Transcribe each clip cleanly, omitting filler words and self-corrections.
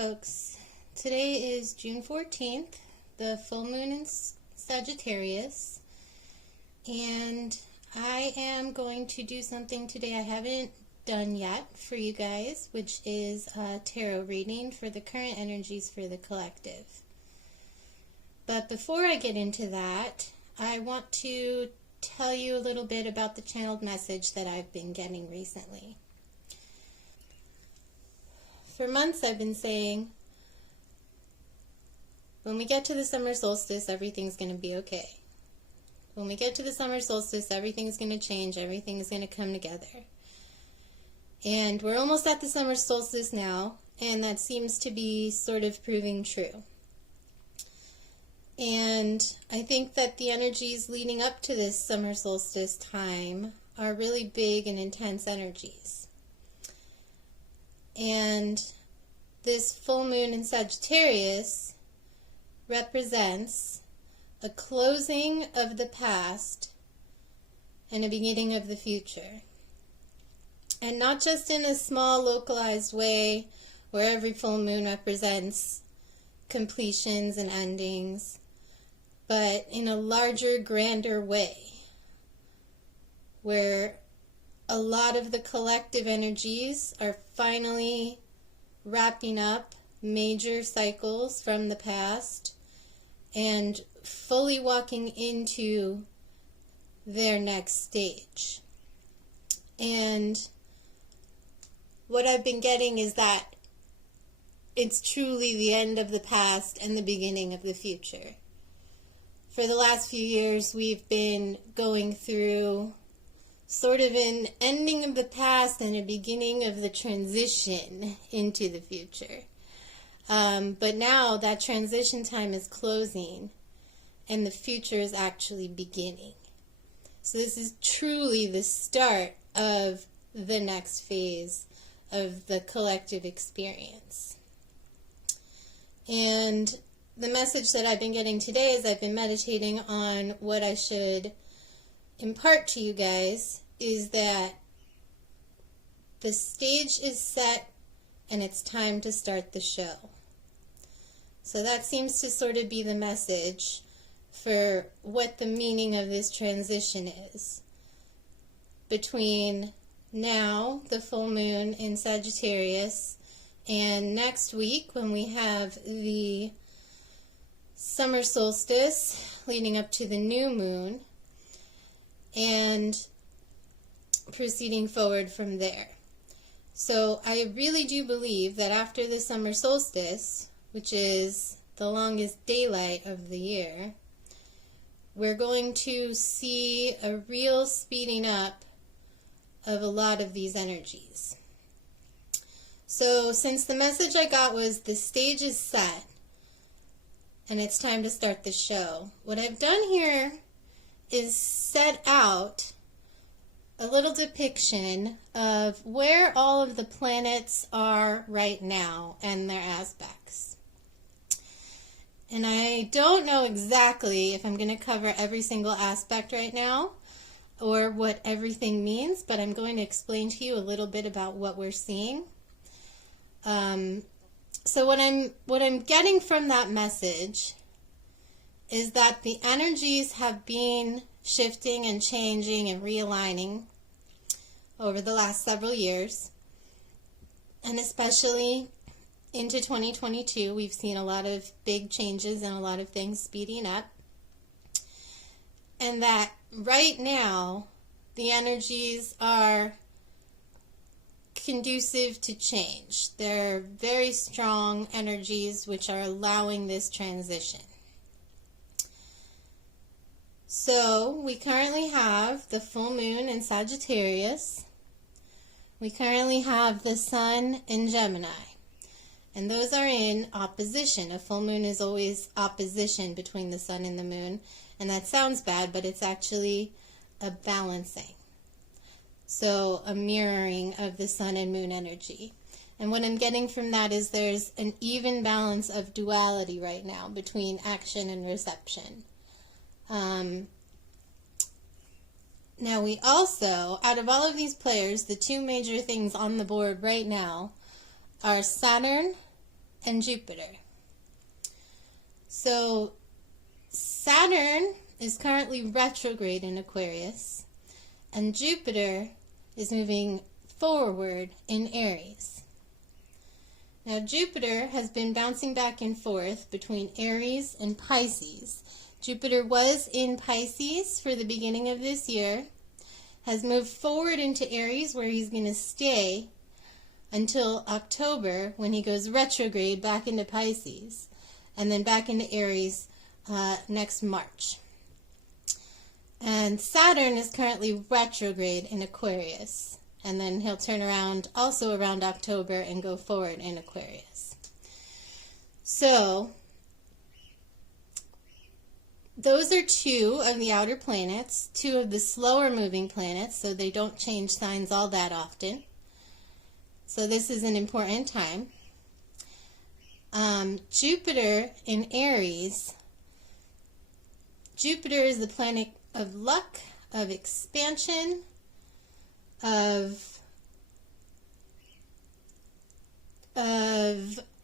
folks. Today is June 14th, the full moon in Sagittarius, and I am going to do something today I haven't done yet for you guys, which is a tarot reading for the current energies for the collective. But before I get into that, I want to tell you a little bit about the channeled message that I've been getting recently. For months I've been saying, when we get to the summer solstice, everything's going to be okay. When we get to the summer solstice, everything's going to change, everything's going to come together. And we're almost at the summer solstice now, and that seems to be sort of proving true. And I think that the energies leading up to this summer solstice time are really big and intense energies. And this full moon in Sagittarius represents a closing of the past and a beginning of the future. And not just in a small localized way where every full moon represents completions and endings, but in a larger, grander way where a lot of the collective energies are finally wrapping up major cycles from the past and fully walking into their next stage. And what I've been getting is that it's truly the end of the past and the beginning of the future. For the last few years, we've been going through sort of an ending of the past and a beginning of the transition into the future. But now that transition time is closing and the future is actually beginning. So this is truly the start of the next phase of the collective experience. And the message that I've been getting today is I've been meditating on what I should impart to you guys is that the stage is set and it's time to start the show. So that seems to sort of be the message for what the meaning of this transition is. Between now, the full moon in Sagittarius, and next week when we have the summer solstice leading up to the new moon, and proceeding forward from there. So I really do believe that after the summer solstice, which is the longest daylight of the year, we're going to see a real speeding up of a lot of these energies. So since the message I got was the stage is set and it's time to start the show, what I've done here is set out a little depiction of where all of the planets are right now and their aspects. And I don't know exactly if I'm going to cover every single aspect right now or what everything means, but I'm going to explain to you a little bit about what we're seeing. So what I'm getting from that message is that the energies have been shifting and changing and realigning over the last several years, and especially into 2022 we've seen a lot of big changes and a lot of things speeding up, and that right now the energies are conducive to change. They're very strong energies which are allowing this transition. So we currently have the full moon in Sagittarius. We currently have the sun in Gemini. And those are in opposition. A full moon is always opposition between the sun and the moon. And that sounds bad, but it's actually a balancing. So a mirroring of the sun and moon energy. And what I'm getting from that is there's an even balance of duality right now between action and reception. Now we also, out of all of these players, the two major things on the board right now are Saturn and Jupiter. So Saturn is currently retrograde in Aquarius, and Jupiter is moving forward in Aries. Now Jupiter has been bouncing back and forth between Aries and Pisces. Jupiter was in Pisces for the beginning of this year, has moved forward into Aries where he's going to stay until October when he goes retrograde back into Pisces, and then back into Aries next March. And Saturn is currently retrograde in Aquarius, and then he'll turn around also around October and go forward in Aquarius. So those are two of the outer planets, two of the slower moving planets, so they don't change signs all that often. So this is an important time. Jupiter in Aries. Jupiter is the planet of luck, of expansion, of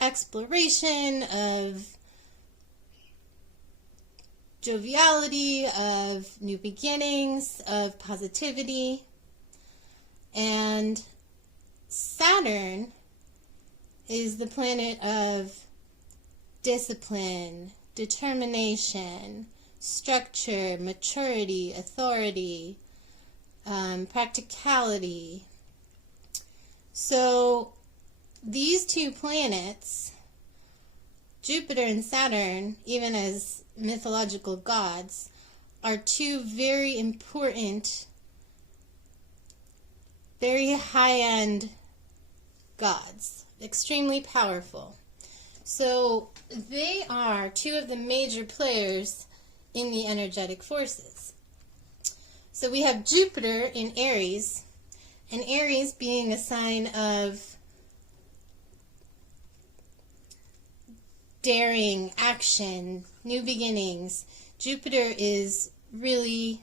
exploration, of joviality, of new beginnings, of positivity. And Saturn is the planet of discipline, determination, structure, maturity, authority, practicality. So these two planets, Jupiter and Saturn, even as mythological gods, are two very important, very high-end gods, extremely powerful. So they are two of the major players in the energetic forces. So we have Jupiter in Aries, and Aries being a sign of daring, action, new beginnings. Jupiter is really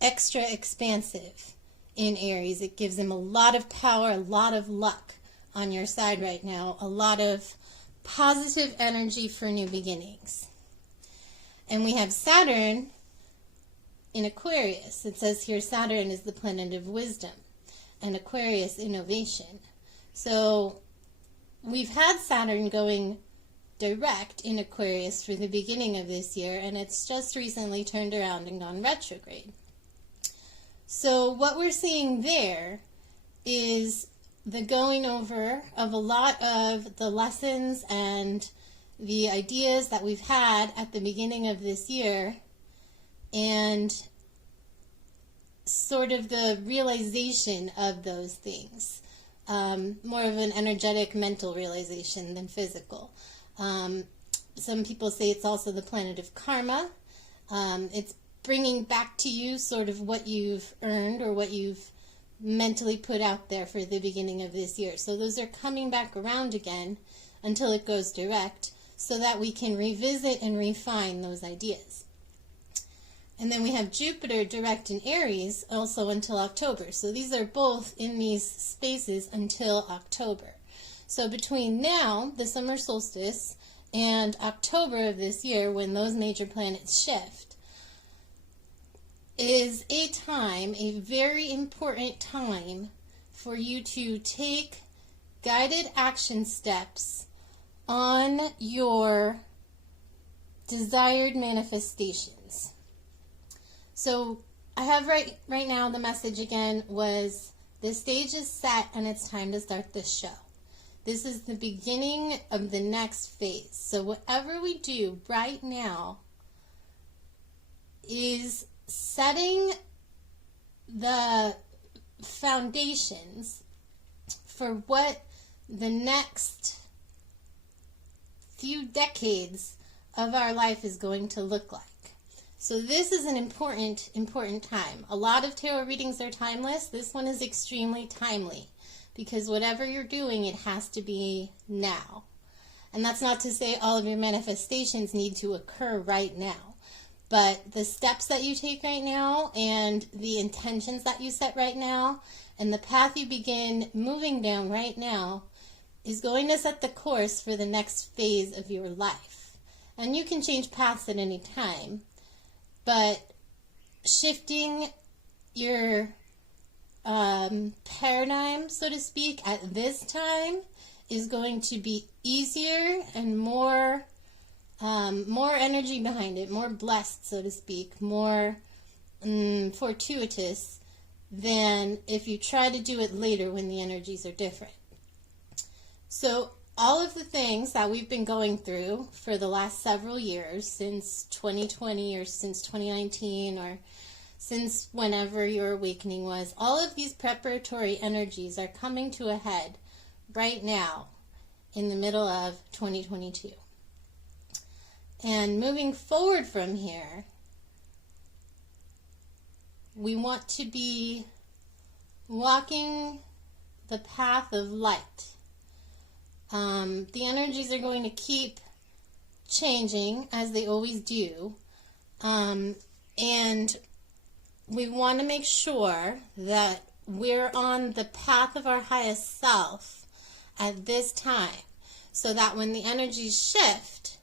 extra expansive in Aries. It gives him a lot of power, a lot of luck on your side right now, a lot of positive energy for new beginnings. And we have Saturn in Aquarius. It says here Saturn is the planet of wisdom, and Aquarius innovation. So we've had Saturn going direct in Aquarius for the beginning of this year, and it's just recently turned around and gone retrograde. So what we're seeing there is the going over of a lot of the lessons and the ideas that we've had at the beginning of this year, and sort of the realization of those things. More of an energetic, mental realization than physical. Some people say it's also the planet of karma. It's bringing back to you sort of what you've earned or what you've mentally put out there for the beginning of this year. So those are coming back around again until it goes direct, so that we can revisit and refine those ideas. And then we have Jupiter direct in Aries also until October. So these are both in these spaces until October. So between now, the summer solstice, and October of this year, when those major planets shift, is a time, a very important time, for you to take guided action steps on your desired manifestations. So I have right now, the message again was, the stage is set and it's time to start this show. This is the beginning of the next phase. So whatever we do right now is setting the foundations for what the next few decades of our life is going to look like. So this is an important time. A lot of tarot readings are timeless. This one is extremely timely, because whatever you're doing, it has to be now. And that's not to say all of your manifestations need to occur right now. But the steps that you take right now, and the intentions that you set right now, and the path you begin moving down right now, is going to set the course for the next phase of your life. And you can change paths at any time, but shifting your paradigm, so to speak, at this time is going to be easier and more energy behind it, more blessed, so to speak, more fortuitous than if you try to do it later when the energies are different. So all of the things that we've been going through for the last several years, since 2020 or since 2019 or since whenever your awakening was, all of these preparatory energies are coming to a head right now in the middle of 2022. And moving forward from here, we want to be walking the path of light. The energies are going to keep changing as they always do. And we want to make sure that we're on the path of our highest self at this time, so that when the energies shift,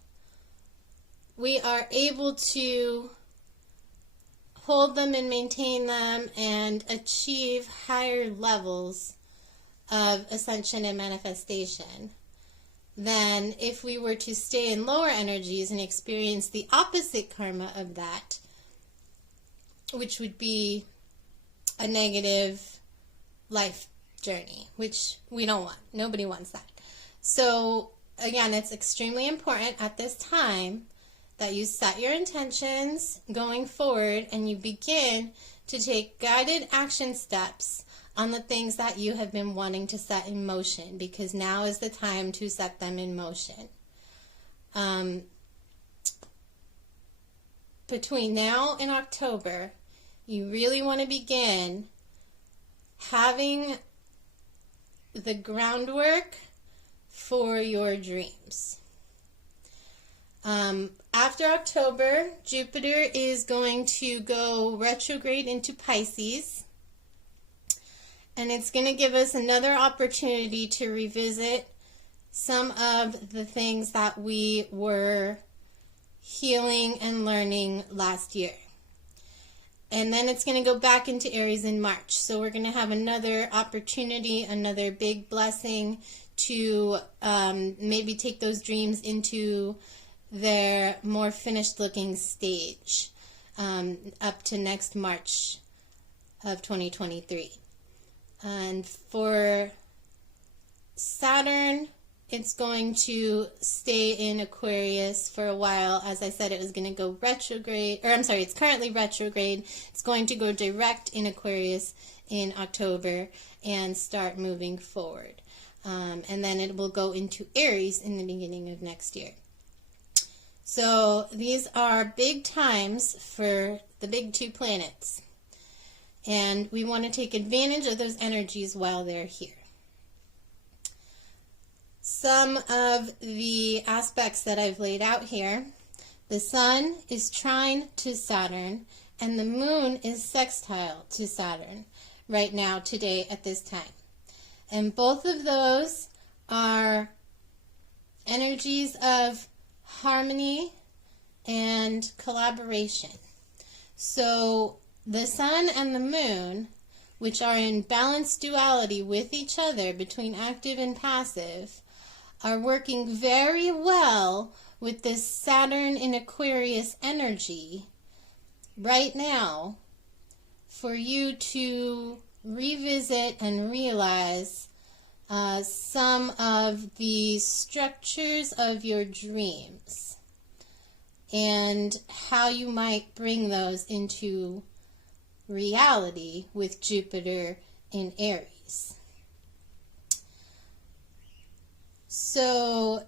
we are able to hold them and maintain them and achieve higher levels of ascension and manifestation than if we were to stay in lower energies and experience the opposite karma of that, which would be a negative life journey, which we don't want. Nobody wants that. So again, it's extremely important at this time that you set your intentions going forward and you begin to take guided action steps on the things that you have been wanting to set in motion, because now is the time to set them in motion. Between now and October, you really want to begin having the groundwork for your dreams. After October, Jupiter is going to go retrograde into Pisces, and it's going to give us another opportunity to revisit some of the things that we were healing and learning last year. And then it's going to go back into Aries in March. So we're going to have another opportunity, another big blessing to maybe take those dreams into their more finished looking stage up to next March of 2023. And for Saturn, it's going to stay in Aquarius for a while. As I said, it was going to go retrograde, or I'm sorry, it's currently retrograde. It's going to go direct in Aquarius in October and start moving forward. And then it will go into Aries in the beginning of next year. So these are big times for the big two planets. And we want to take advantage of those energies while they're here. Some of the aspects that I've laid out here: the Sun is trine to Saturn, and the Moon is sextile to Saturn right now, today, at this time. And both of those are energies of harmony and collaboration. So the Sun and the Moon, which are in balanced duality with each other between active and passive, are working very well with this Saturn in Aquarius energy right now for you to revisit and realize some of the structures of your dreams and how you might bring those into reality with Jupiter in Aries. So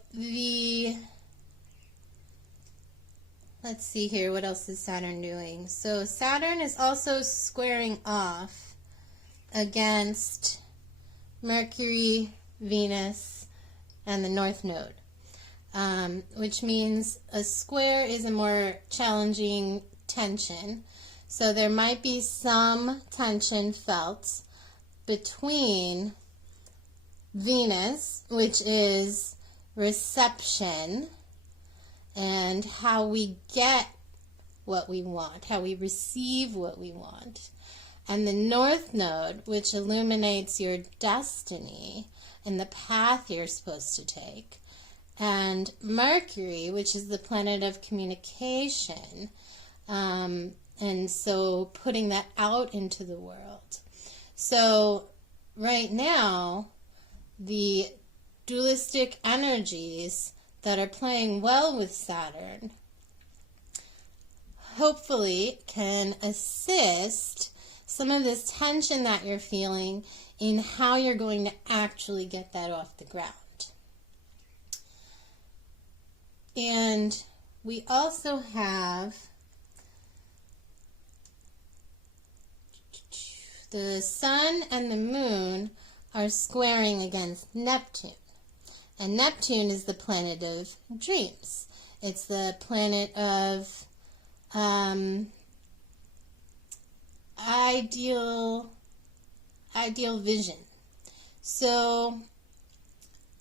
let's see here, what else is Saturn doing? So Saturn is also squaring off against Mercury, Venus, and the North Node, which means a square is a more challenging tension. So there might be some tension felt between Venus, which is reception and how we get what we want, how we receive what we want. And the North Node, which illuminates your destiny and the path you're supposed to take. And Mercury, which is the planet of communication, and so putting that out into the world. So right now, the dualistic energies that are playing well with Saturn hopefully can assist some of this tension that you're feeling in how you're going to actually get that off the ground. And we also have the Sun and the Moon are squaring against Neptune. And Neptune is the planet of dreams. It's the planet of ideal vision. So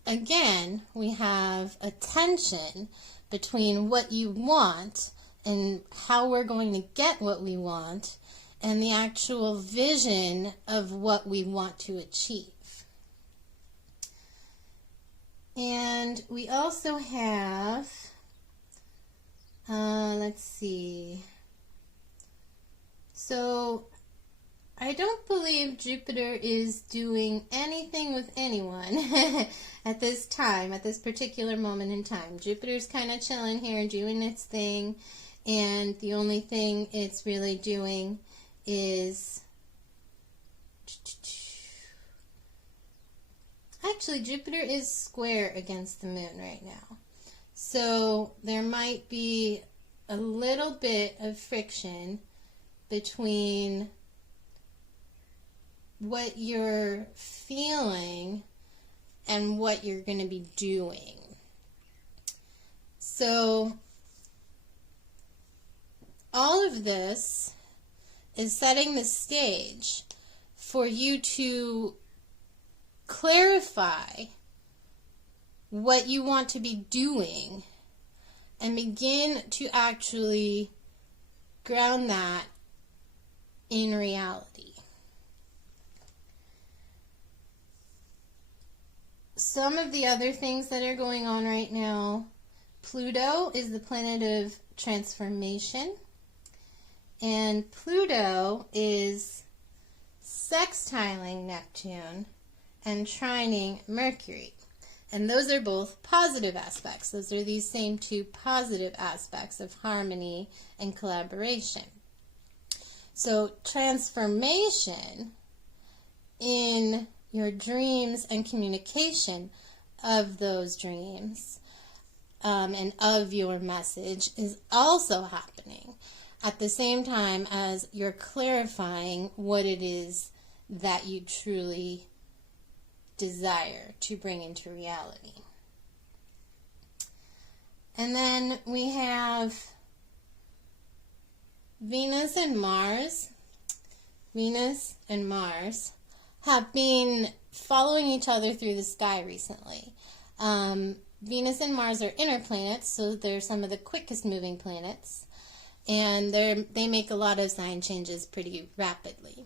again, we have a tension between what you want and how we're going to get what we want and the actual vision of what we want to achieve. And we also have, let's see, so I don't believe Jupiter is doing anything with anyone at this time, at this particular moment in time. Jupiter's kind of chilling here, doing its thing, and the only thing it's really doing is... Actually, Jupiter is square against the Moon right now. So there might be a little bit of friction between what you're feeling and what you're going to be doing. So all of this is setting the stage for you to clarify what you want to be doing and begin to actually ground that in reality. Some of the other things that are going on right now, Pluto is the planet of transformation, and Pluto is sextiling Neptune and trining Mercury. And those are both positive aspects. Those are these same two positive aspects of harmony and collaboration. So transformation in your dreams and communication of those dreams and of your message is also happening at the same time as you're clarifying what it is that you truly desire to bring into reality. And then we have Venus and Mars. Venus and Mars have been following each other through the sky recently. Venus and Mars are inner planets, so they're some of the quickest moving planets, and they make a lot of sign changes pretty rapidly.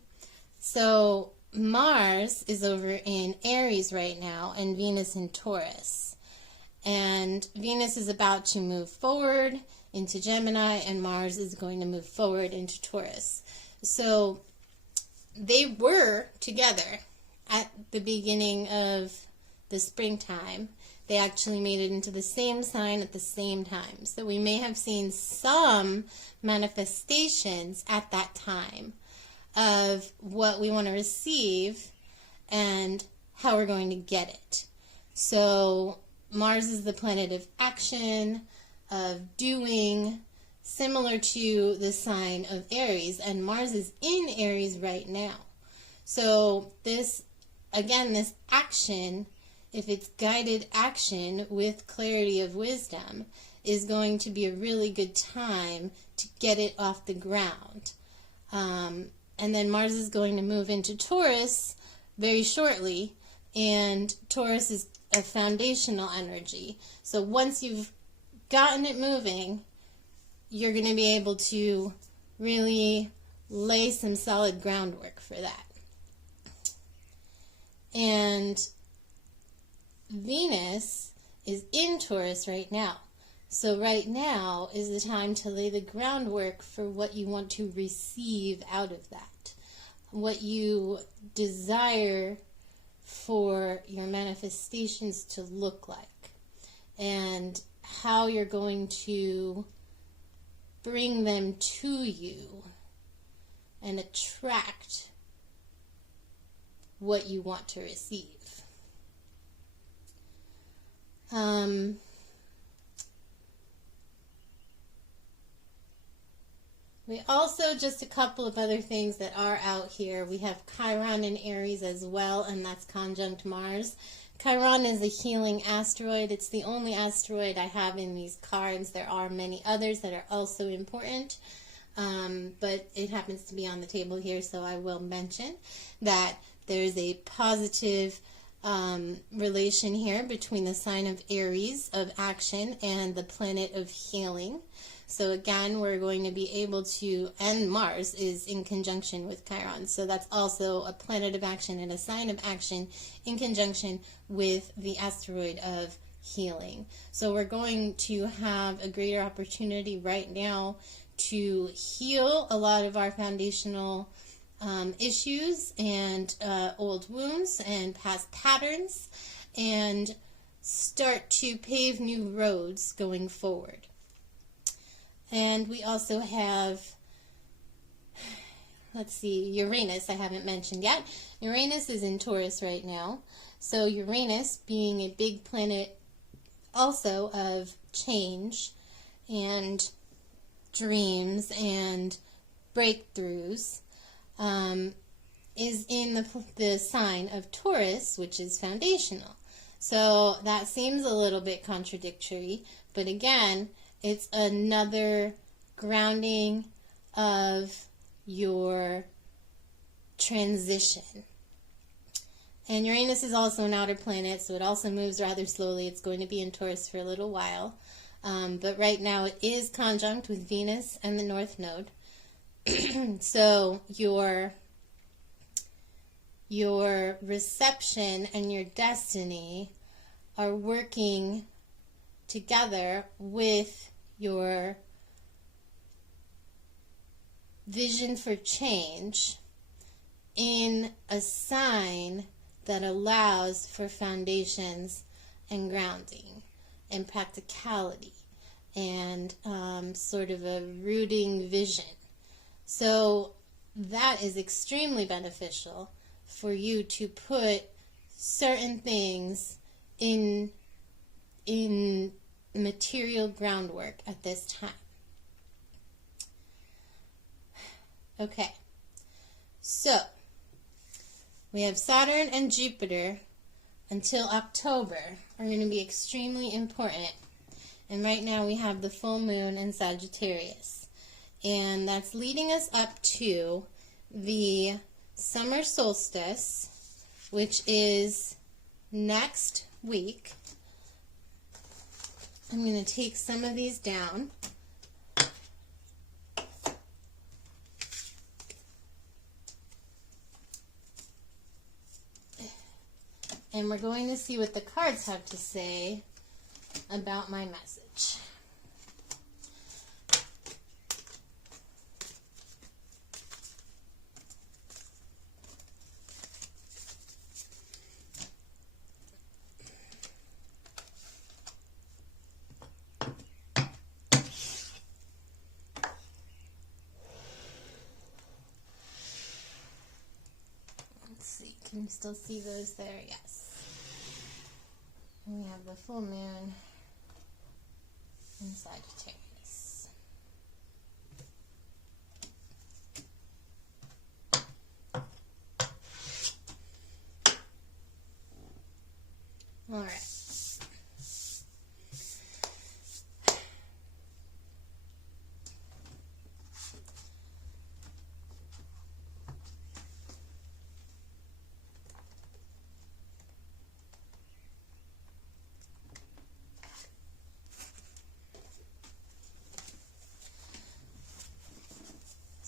So Mars is over in Aries right now, and Venus in Taurus. And Venus is about to move forward into Gemini, and Mars is going to move forward into Taurus. So they were together at the beginning of the springtime. They actually made it into the same sign at the same time. So we may have seen some manifestations at that time of what we want to receive and how we're going to get it. So Mars is the planet of action, of doing, similar to the sign of Aries, and Mars is in Aries right now. So this action, if it's guided action with clarity of wisdom, is going to be a really good time to get it off the ground. And then Mars is going to move into Taurus very shortly, and Taurus is a foundational energy. So once you've gotten it moving, you're going to be able to really lay some solid groundwork for that. And Venus is in Taurus right now. So right now is the time to lay the groundwork for what you want to receive out of that, what you desire for your manifestations to look like, and how you're going to bring them to you and attract what you want to receive. We also, just a couple of other things that are out here. We have Chiron in Aries as well, and that's conjunct Mars. Chiron is a healing asteroid. It's the only asteroid I have in these cards. There are many others that are also important, but it happens to be on the table here, so I will mention that there's a positive relation here between the sign of Aries, of action, and the planet of healing. So again, we're going to be able to, and Mars is in conjunction with Chiron. So that's also a planet of action and a sign of action in conjunction with the asteroid of healing. So we're going to have a greater opportunity right now to heal a lot of our foundational issues and old wounds and past patterns, and start to pave new roads going forward. And we also have, let's see, Uranus I haven't mentioned yet. Uranus is in Taurus right now. So Uranus, being a big planet also of change and dreams and breakthroughs, is in the sign of Taurus, which is foundational. So that seems a little bit contradictory, but again, it's another grounding of your transition. And Uranus is also an outer planet, so it also moves rather slowly. It's going to be in Taurus for a little while. But right now it is conjunct with Venus and the North Node. So your reception and your destiny are working together with your vision for change in a sign that allows for foundations and grounding and practicality and sort of a rooting vision. So that is extremely beneficial for you to put certain things in material groundwork at this time. Okay, so we have Saturn and Jupiter until October are going to be extremely important. And right now we have the full moon in Sagittarius. And that's leading us up to the summer solstice, which is next week. I'm going to take some of these down. And we're going to see what the cards have to say about my message. Can you still see those there? Yes. And we have the full moon in Sagittarius. All right.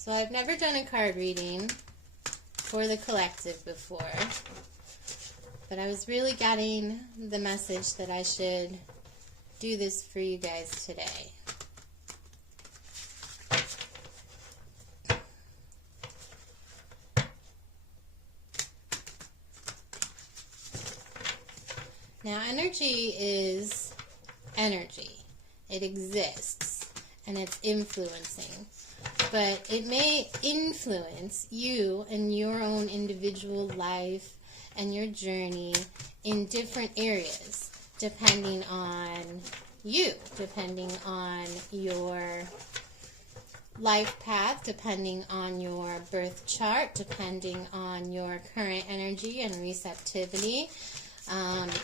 So I've never done a card reading for the collective before, but I was really getting the message that I should do this for you guys today. Now, energy is energy. It exists, and it's influencing. But it may influence you and your own individual life and your journey in different areas, depending on you, depending on your life path, depending on your birth chart, depending on your current energy and receptivity.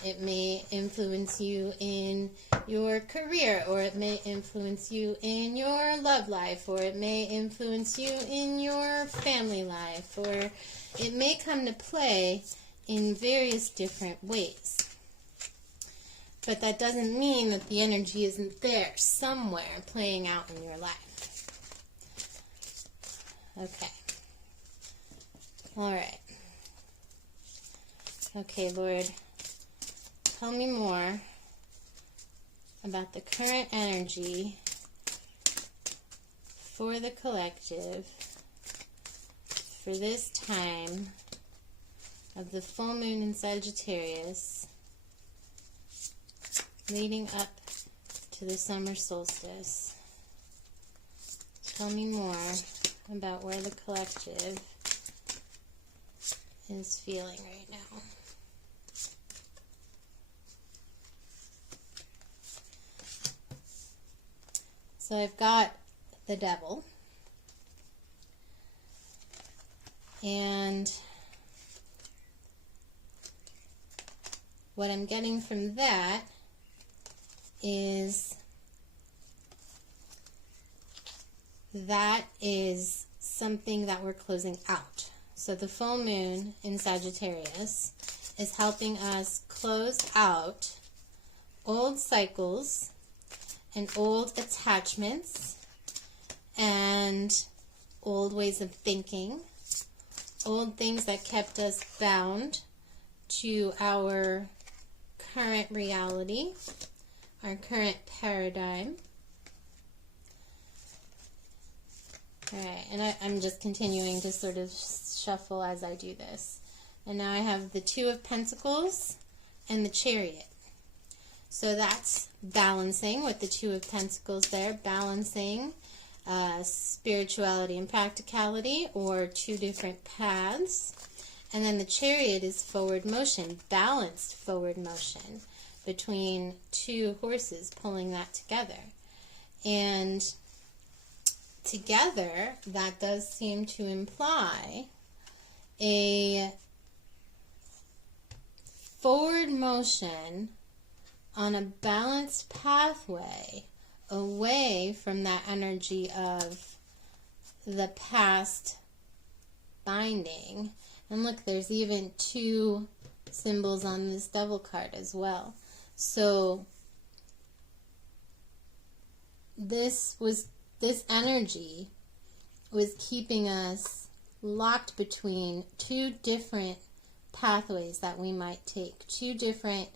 It may influence you in your career, or it may influence you in your love life, or it may influence you in your family life, or it may come to play in various different ways. But that doesn't mean that the energy isn't there somewhere playing out in your life. Okay. All right. Okay, Lord. Tell me more about the current energy for the collective for this time of the full moon in Sagittarius leading up to the summer solstice. Tell me more about where the collective is feeling right now. So I've got the Devil, and what I'm getting from that is something that we're closing out. So the full moon in Sagittarius is helping us close out old cycles and old attachments and old ways of thinking, old things that kept us bound to our current reality, our current paradigm. Alright, and I'm just continuing to sort of shuffle as I do this. And now I have the Two of Pentacles and the Chariot. So that's balancing with the Two of Pentacles there, balancing spirituality and practicality, or two different paths. And then the Chariot is forward motion, balanced forward motion between two horses pulling that together. And together, that does seem to imply a forward motion on a balanced pathway away from that energy of the past binding. And look, there's even two symbols on this Devil card as well. So this energy was keeping us locked between two different pathways that we might take, two different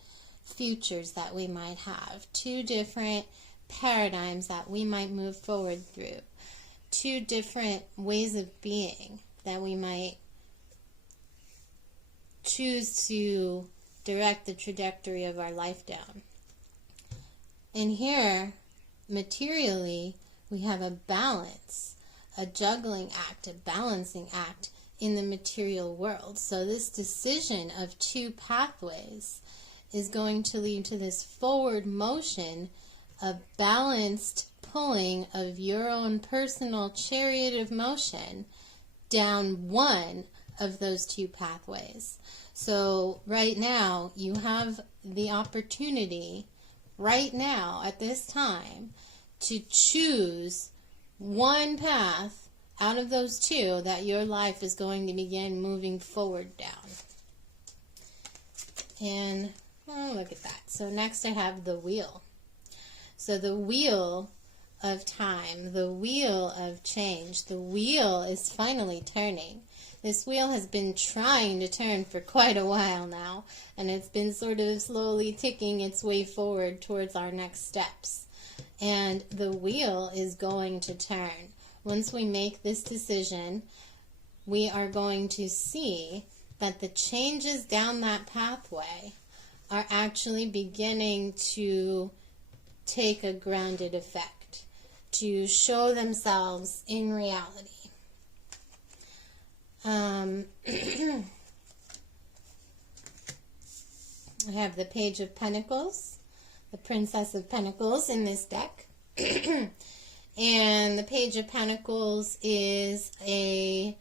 futures that we might have, two different paradigms that we might move forward through, two different ways of being that we might choose to direct the trajectory of our life down. And here, materially, we have a balance, a juggling act, a balancing act in the material world. So this decision of two pathways is going to lead to this forward motion of balanced pulling of your own personal chariot of motion down one of those two pathways. So right now you have the opportunity right now at this time to choose one path out of those two that your life is going to begin moving forward down. And oh, look at that. So next I have the Wheel. So the Wheel of time, the wheel of change. The wheel is finally turning. This wheel has been trying to turn for quite a while now, and it's been sort of slowly ticking its way forward towards our next steps. And the wheel is going to turn. Once we make this decision, we are going to see that the changes down that pathway are actually beginning to take a grounded effect, to show themselves in reality. I have the Page of Pentacles, the Princess of Pentacles in this deck. And the Page of Pentacles is a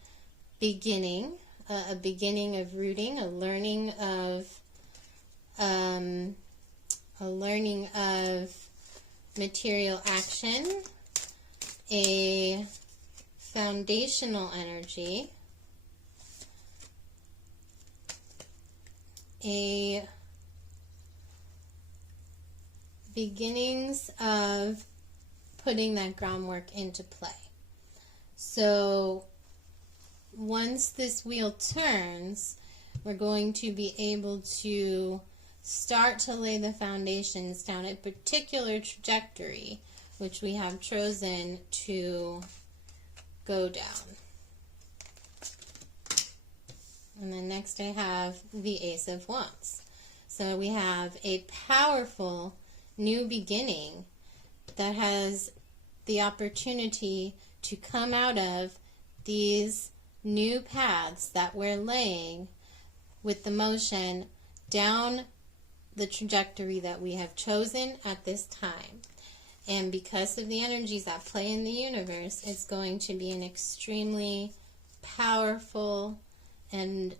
beginning of rooting, a learning of material action, a foundational energy, a beginnings of putting that groundwork into play. So once this wheel turns, we're going to be able to start to lay the foundations down a particular trajectory, which we have chosen to go down. And then next I have the Ace of Wands. So we have a powerful new beginning that has the opportunity to come out of these new paths that we're laying with the motion down the trajectory that we have chosen at this time. And because of the energies that play in the universe, it's going to be an extremely powerful and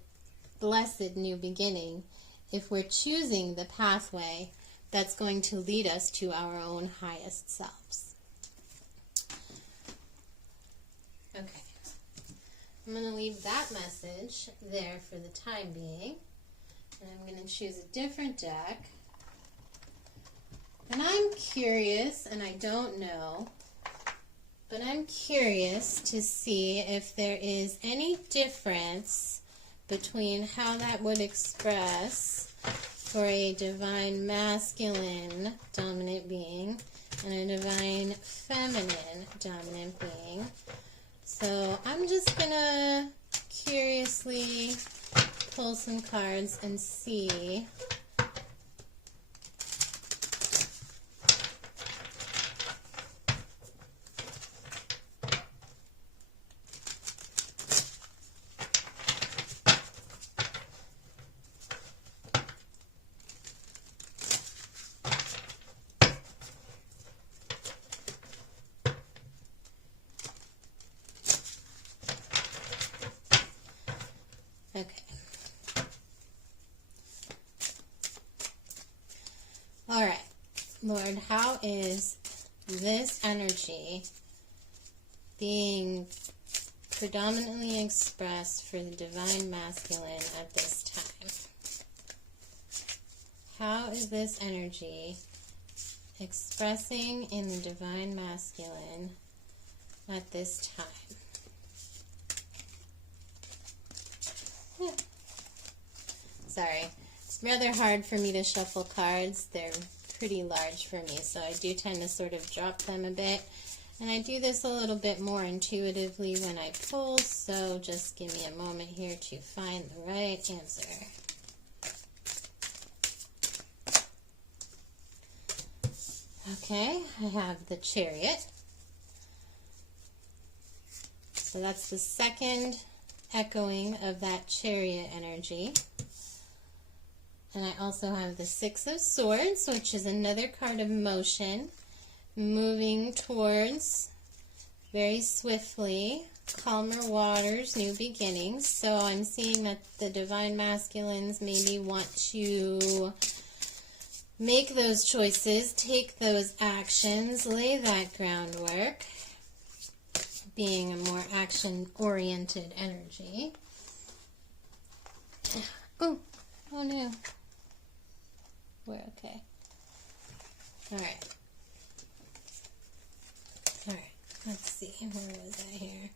blessed new beginning if we're choosing the pathway that's going to lead us to our own highest selves. Okay. I'm going to leave that message there for the time being. And I'm going to choose a different deck. And I'm curious, and I don't know, but I'm curious to see if there is any difference between how that would express for a divine masculine dominant being and a divine feminine dominant being. So I'm just going to curiously pull some cards and see okay. All right, Lord, how is this energy being predominantly expressed for the divine masculine at this time? How is this energy expressing in the divine masculine at this time? Sorry, it's rather hard for me to shuffle cards. They're pretty large for me, so I do tend to sort of drop them a bit. And I do this a little bit more intuitively when I pull, so just give me a moment here to find the right answer. Okay, I have the Chariot. So that's the second echoing of that Chariot energy. And I also have the Six of Swords, which is another card of motion, moving towards, very swiftly, calmer waters, new beginnings. So I'm seeing that the divine masculines maybe want to make those choices, take those actions, lay that groundwork, being a more action-oriented energy. Oh no. We're okay. All right. Let's see, where was I here?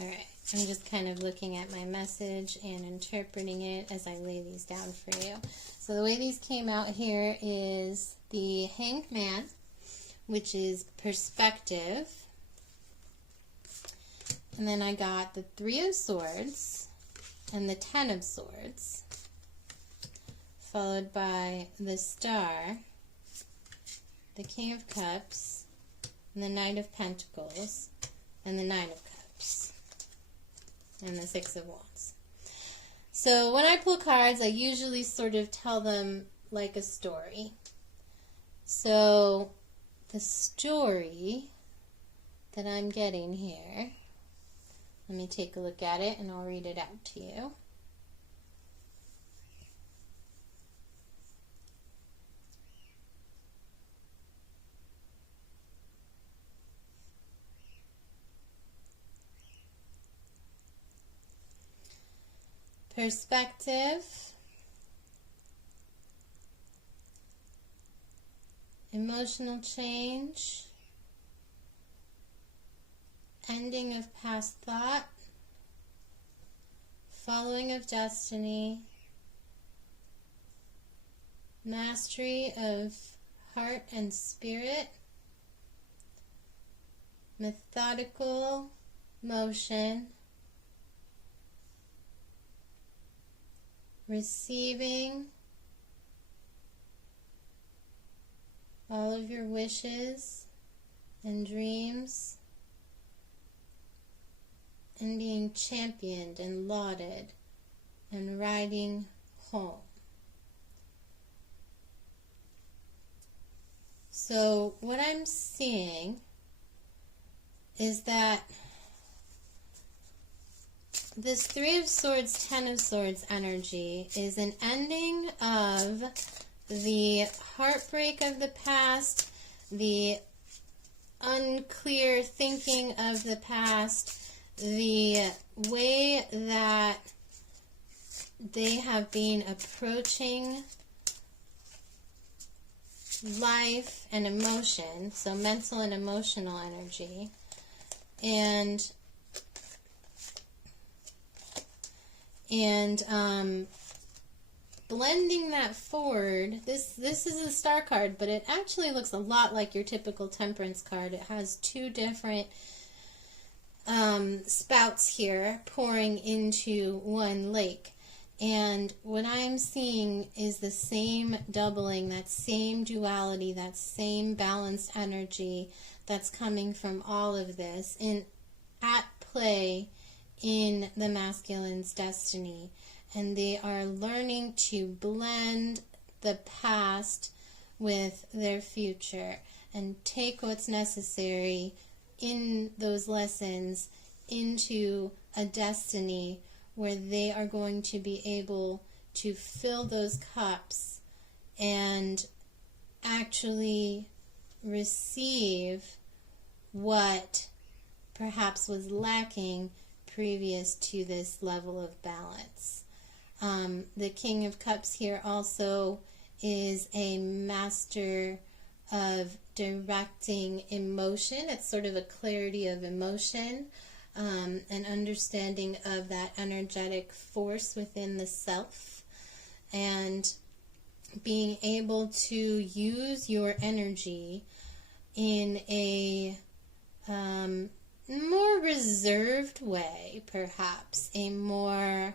Alright, I'm just kind of looking at my message and interpreting it as I lay these down for you. So the way these came out here is the Hanged Man, which is perspective. And then I got the Three of Swords and the Ten of Swords, followed by the Star, the King of Cups, and the Knight of Pentacles, and the Nine of Cups, and the Six of Wands. So when I pull cards, I usually sort of tell them like a story. So the story that I'm getting here, let me take a look at it and I'll read it out to you. Perspective, emotional change, ending of past thought, following of destiny, mastery of heart and spirit, methodical motion, receiving all of your wishes and dreams, and being championed and lauded and riding home. So what I'm seeing is that this Three of Swords, Ten of Swords energy is an ending of the heartbreak of the past, the unclear thinking of the past, the way that they have been approaching life and emotion, so mental and emotional energy, and blending that forward. This is a star card, but it actually looks a lot like your typical temperance card. It has two different spouts here pouring into one lake. And what I'm seeing is the same doubling, that same duality, that same balanced energy that's coming from all of this at play in the masculine's destiny. And they are learning to blend the past with their future and take what's necessary in those lessons into a destiny where they are going to be able to fill those cups and actually receive what perhaps was lacking previous to this level of balance. The King of Cups here also is a master of directing emotion. It's sort of a clarity of emotion, an understanding of that energetic force within the self, and being able to use your energy in a more reserved way, perhaps. A more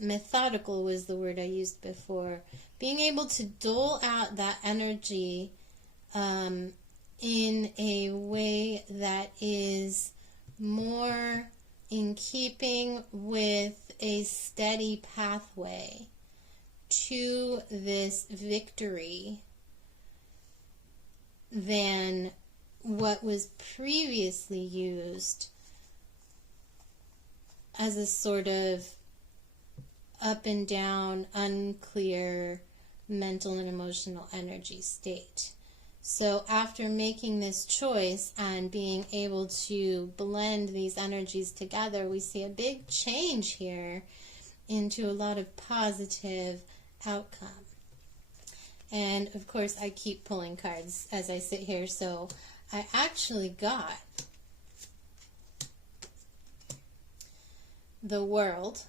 methodical was the word I used before. Being able to dole out that energy in a way that is more in keeping with a steady pathway to this victory than what was previously used as a sort of up and down, unclear mental and emotional energy state. So after making this choice and being able to blend these energies together, we see a big change here into a lot of positive outcome. And of course I keep pulling cards as I sit here, so I actually got the World,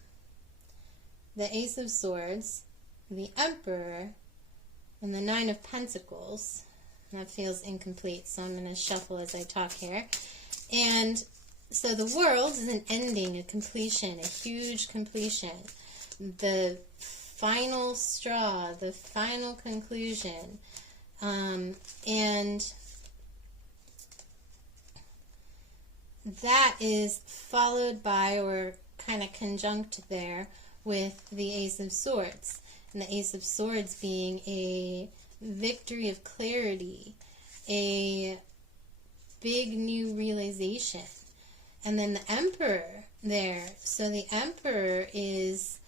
the Ace of Swords, the Emperor, and the Nine of Pentacles. That feels incomplete, so I'm going to shuffle as I talk here. And so the World is an ending, a completion, a huge completion. The final straw, the final conclusion. And that is followed by, or kind of conjunct there, with the Ace of Swords. And the Ace of Swords being a victory of clarity, a big new realization. And then the Emperor there. So the Emperor is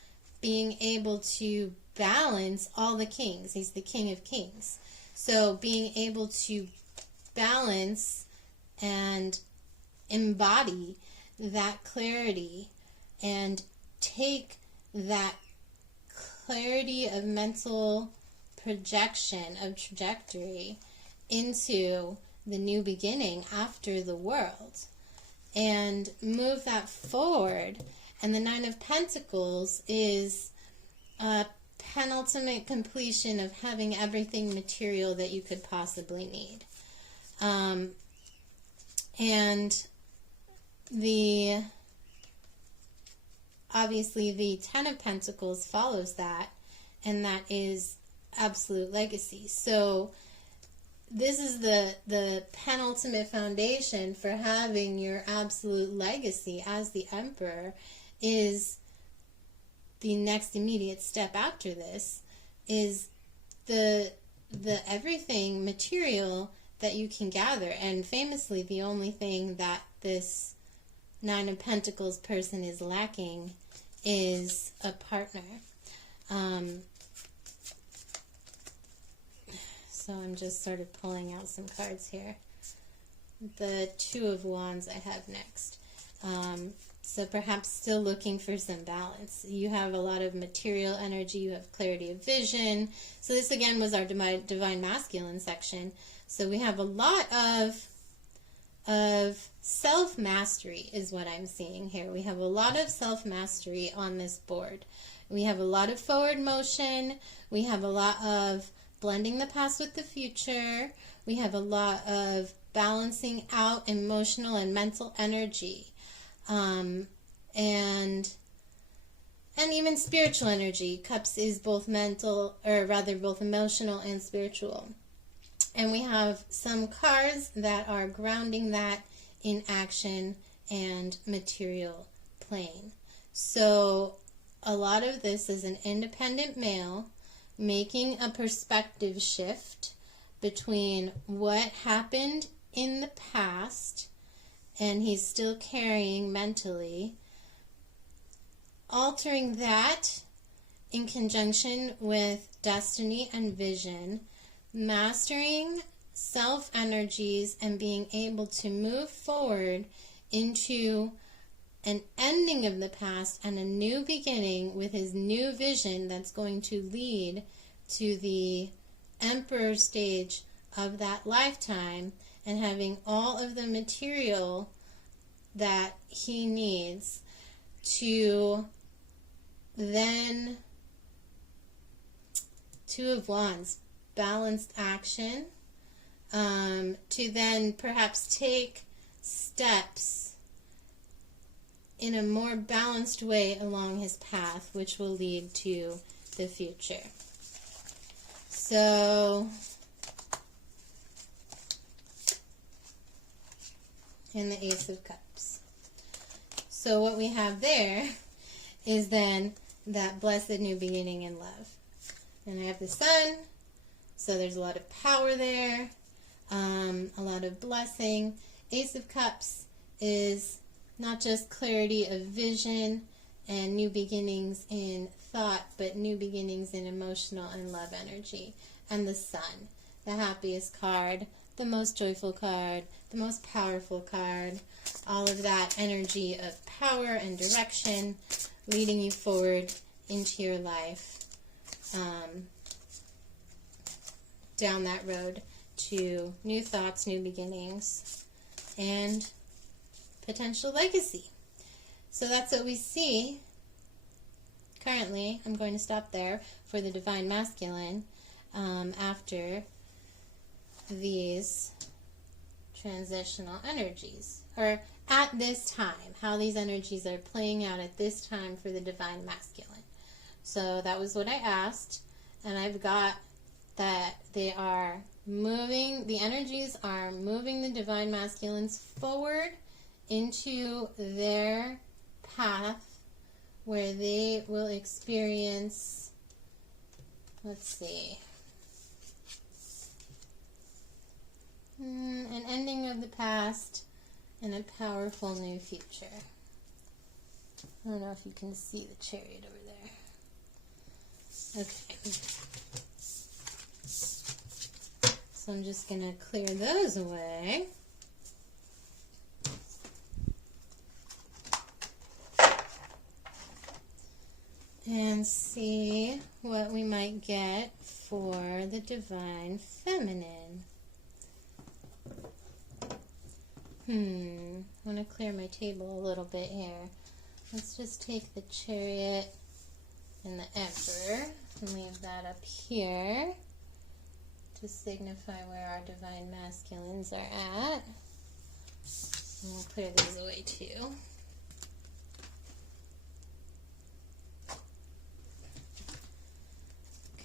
being able to balance all the kings. He's the King of Kings. So being able to balance and embody that clarity and take that clarity of mental projection of trajectory into the new beginning after the World and move that forward. And the Nine of Pentacles is a penultimate completion of having everything material that you could possibly need. And obviously the Ten of Pentacles follows that, and that is absolute legacy. So this is the penultimate foundation for having your absolute legacy as the Emperor. Is the next immediate step after this is the everything material that you can gather. And famously, the only thing that this Nine of Pentacles person is lacking is a partner. So I'm just sort of pulling out some cards here. The Two of Wands I have next. So perhaps still looking for some balance. You have a lot of material energy, you have clarity of vision. So this again was our divine masculine section. So we have a lot of self-mastery is what I'm seeing here. We have a lot of self-mastery on this board. We have a lot of forward motion. We have a lot of blending the past with the future. We have a lot of balancing out emotional and mental energy. And even spiritual energy. Cups is both mental, or rather both emotional and spiritual. And we have some cards that are grounding that in action and material plane. So a lot of this is an independent male making a perspective shift between what happened in the past and he's still carrying mentally, altering that in conjunction with destiny and vision, mastering self-energies and being able to move forward into an ending of the past and a new beginning with his new vision that's going to lead to the Emperor stage of that lifetime, and having all of the material that he needs to then, Two of Wands, balanced action, to then perhaps take steps in a more balanced way along his path, which will lead to the future. So, and the Ace of Cups. So what we have there is then that blessed new beginning in love. And I have the Sun, so there's a lot of power there, a lot of blessing. Ace of Cups is not just clarity of vision and new beginnings in thought, but new beginnings in emotional and love energy. And the Sun, the happiest card, the most joyful card, the most powerful card, all of that energy of power and direction leading you forward into your life, down that road to new thoughts, new beginnings, and potential legacy. So that's what we see currently. I'm going to stop there for the Divine Masculine after these transitional energies, or at this time, how these energies are playing out at this time for the Divine Masculine. So that was what I asked, and I've got that they are moving, the energies are moving the Divine Masculines forward into their path where they will experience, let's see, an ending of the past and a powerful new future. I don't know if you can see the chariot over there. Okay. So I'm just going to clear those away. And see what we might get for the Divine Feminine. I want to clear my table a little bit here. Let's just take the Chariot and the Emperor and leave that up here to signify where our Divine Masculines are at. And we'll clear these away too.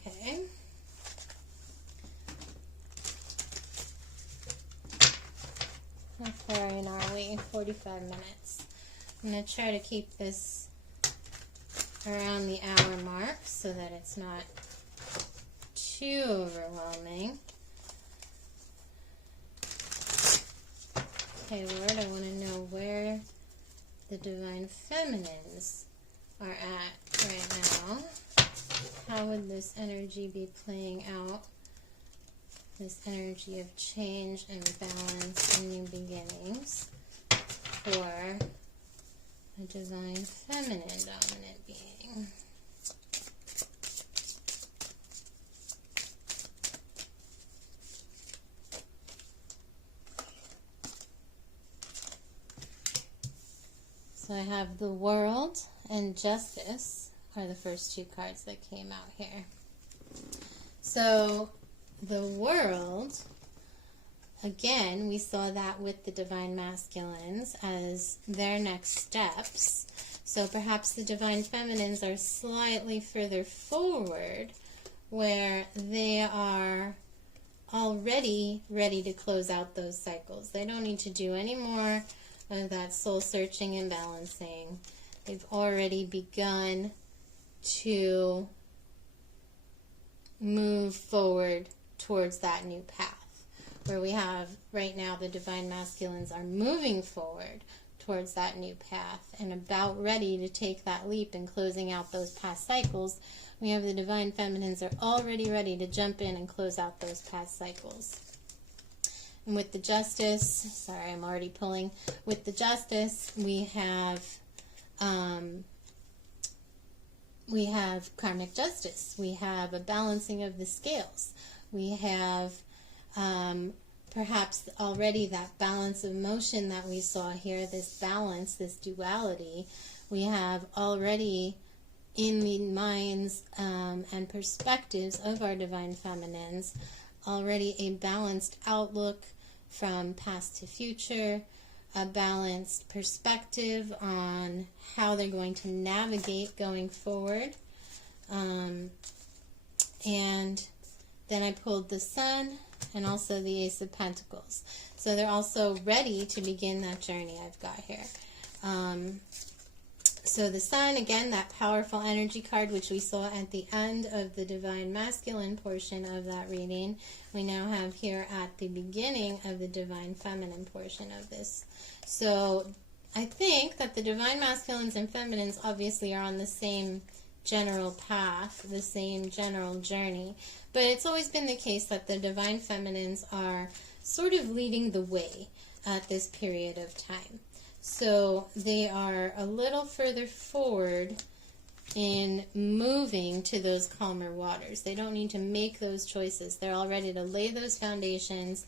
Okay. How far in are we? 45 minutes. I'm going to try to keep this around the hour mark so that it's not too overwhelming. Okay, Lord, I want to know where the Divine Feminines are at right now. How would this energy be playing out? This energy of change and balance and new beginnings for a Divine Feminine dominant being. So I have the World and Justice are the first two cards that came out here. So the World, again, we saw that with the Divine Masculines as their next steps. So perhaps the Divine Feminines are slightly further forward where they are already ready to close out those cycles. They don't need to do any more of that soul searching and balancing. They've already begun to move forward towards that new path, where we have right now the Divine Masculines are moving forward towards that new path and about ready to take that leap and closing out those past cycles. We have the Divine Feminines are already ready to jump in and close out those past cycles. And with the Justice, sorry, I'm already pulling. With the Justice, we have karmic justice. We have a balancing of the scales. We have perhaps already that balance of motion that we saw here, this balance, this duality. We have already in the minds and perspectives of our Divine Feminines already a balanced outlook from past to future, a balanced perspective on how they're going to navigate going forward. And then I pulled the Sun and also the Ace of Pentacles. So they're also ready to begin that journey I've got here. So the Sun, again, that powerful energy card, which we saw at the end of the Divine Masculine portion of that reading, we now have here at the beginning of the Divine Feminine portion of this. So I think that the divine masculines and feminines obviously are on the same general path, the same general journey, but it's always been the case that the divine feminines are sort of leading the way at this period of time. So they are a little further forward in moving to those calmer waters. They don't need to make those choices. They're all ready to lay those foundations,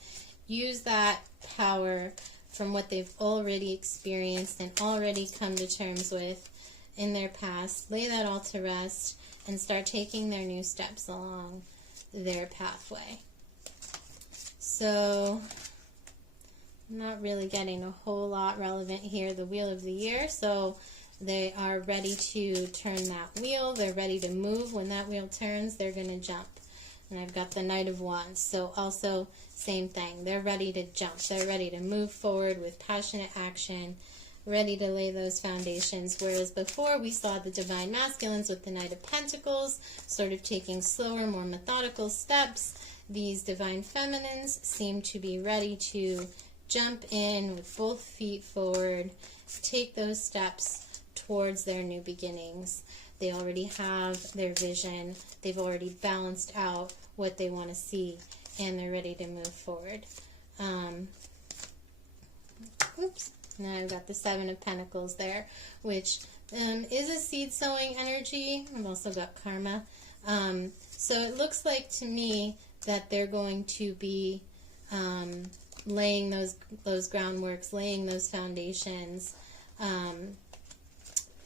use that power from what they've already experienced and already come to terms with in their past, lay that all to rest, and start taking their new steps along their pathway. So, I'm not really getting a whole lot relevant here, the Wheel of the Year, so they are ready to turn that wheel. They're ready to move. When that wheel turns, they're going to jump. And I've got the Knight of Wands, so also same thing. They're ready to jump. They're ready to move forward with passionate action, ready to lay those foundations. Whereas before we saw the divine masculines with the Knight of Pentacles sort of taking slower, more methodical steps. These divine feminines seem to be ready to jump in with both feet forward, take those steps towards their new beginnings. They already have their vision. They've already balanced out what they want to see, and they're ready to move forward. Oops. Now I've got the Seven of Pentacles there, which is a seed-sowing energy. I've also got karma. So it looks like to me that they're going to be laying those groundworks, laying those foundations,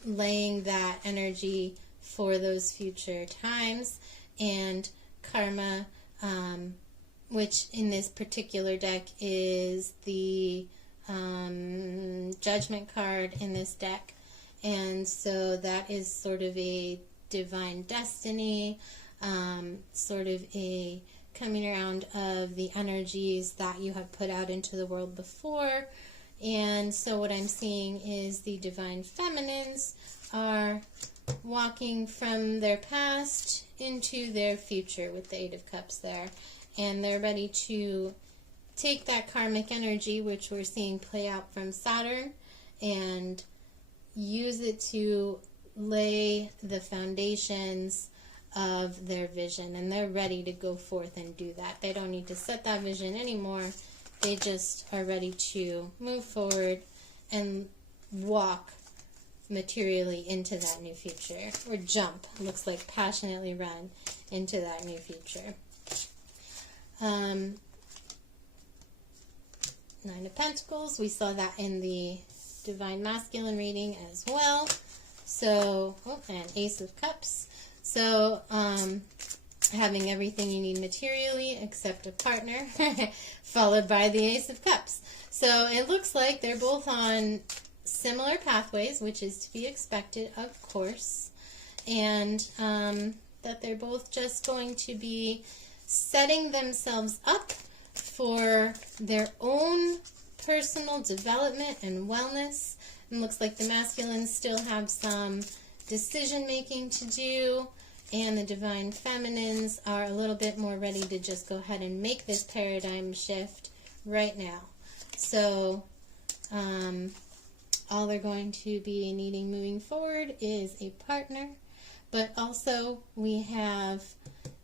laying that energy for those future times. And karma, which in this particular deck is the Judgment card in this deck, and so that is sort of a divine destiny, sort of a coming around of the energies that you have put out into the world before. And so what I'm seeing is the divine feminines are walking from their past into their future with the Eight of Cups there, and they're ready to take that karmic energy, which we're seeing play out from Saturn, and use it to lay the foundations of their vision. And they're ready to go forth and do that. They don't need to set that vision anymore. They just are ready to move forward and walk materially into that new future. Or jump, looks like passionately run into that new future. Nine of Pentacles, we saw that in the Divine Masculine reading as well. So, and Ace of Cups. So, having everything you need materially except a partner, followed by the Ace of Cups. So, it looks like they're both on similar pathways, which is to be expected, of course. And that they're both just going to be setting themselves up for their own personal development and wellness. It looks like the masculines still have some decision making to do, and the divine feminines are a little bit more ready to just go ahead and make this paradigm shift right now. So all they're going to be needing moving forward is a partner. But also we have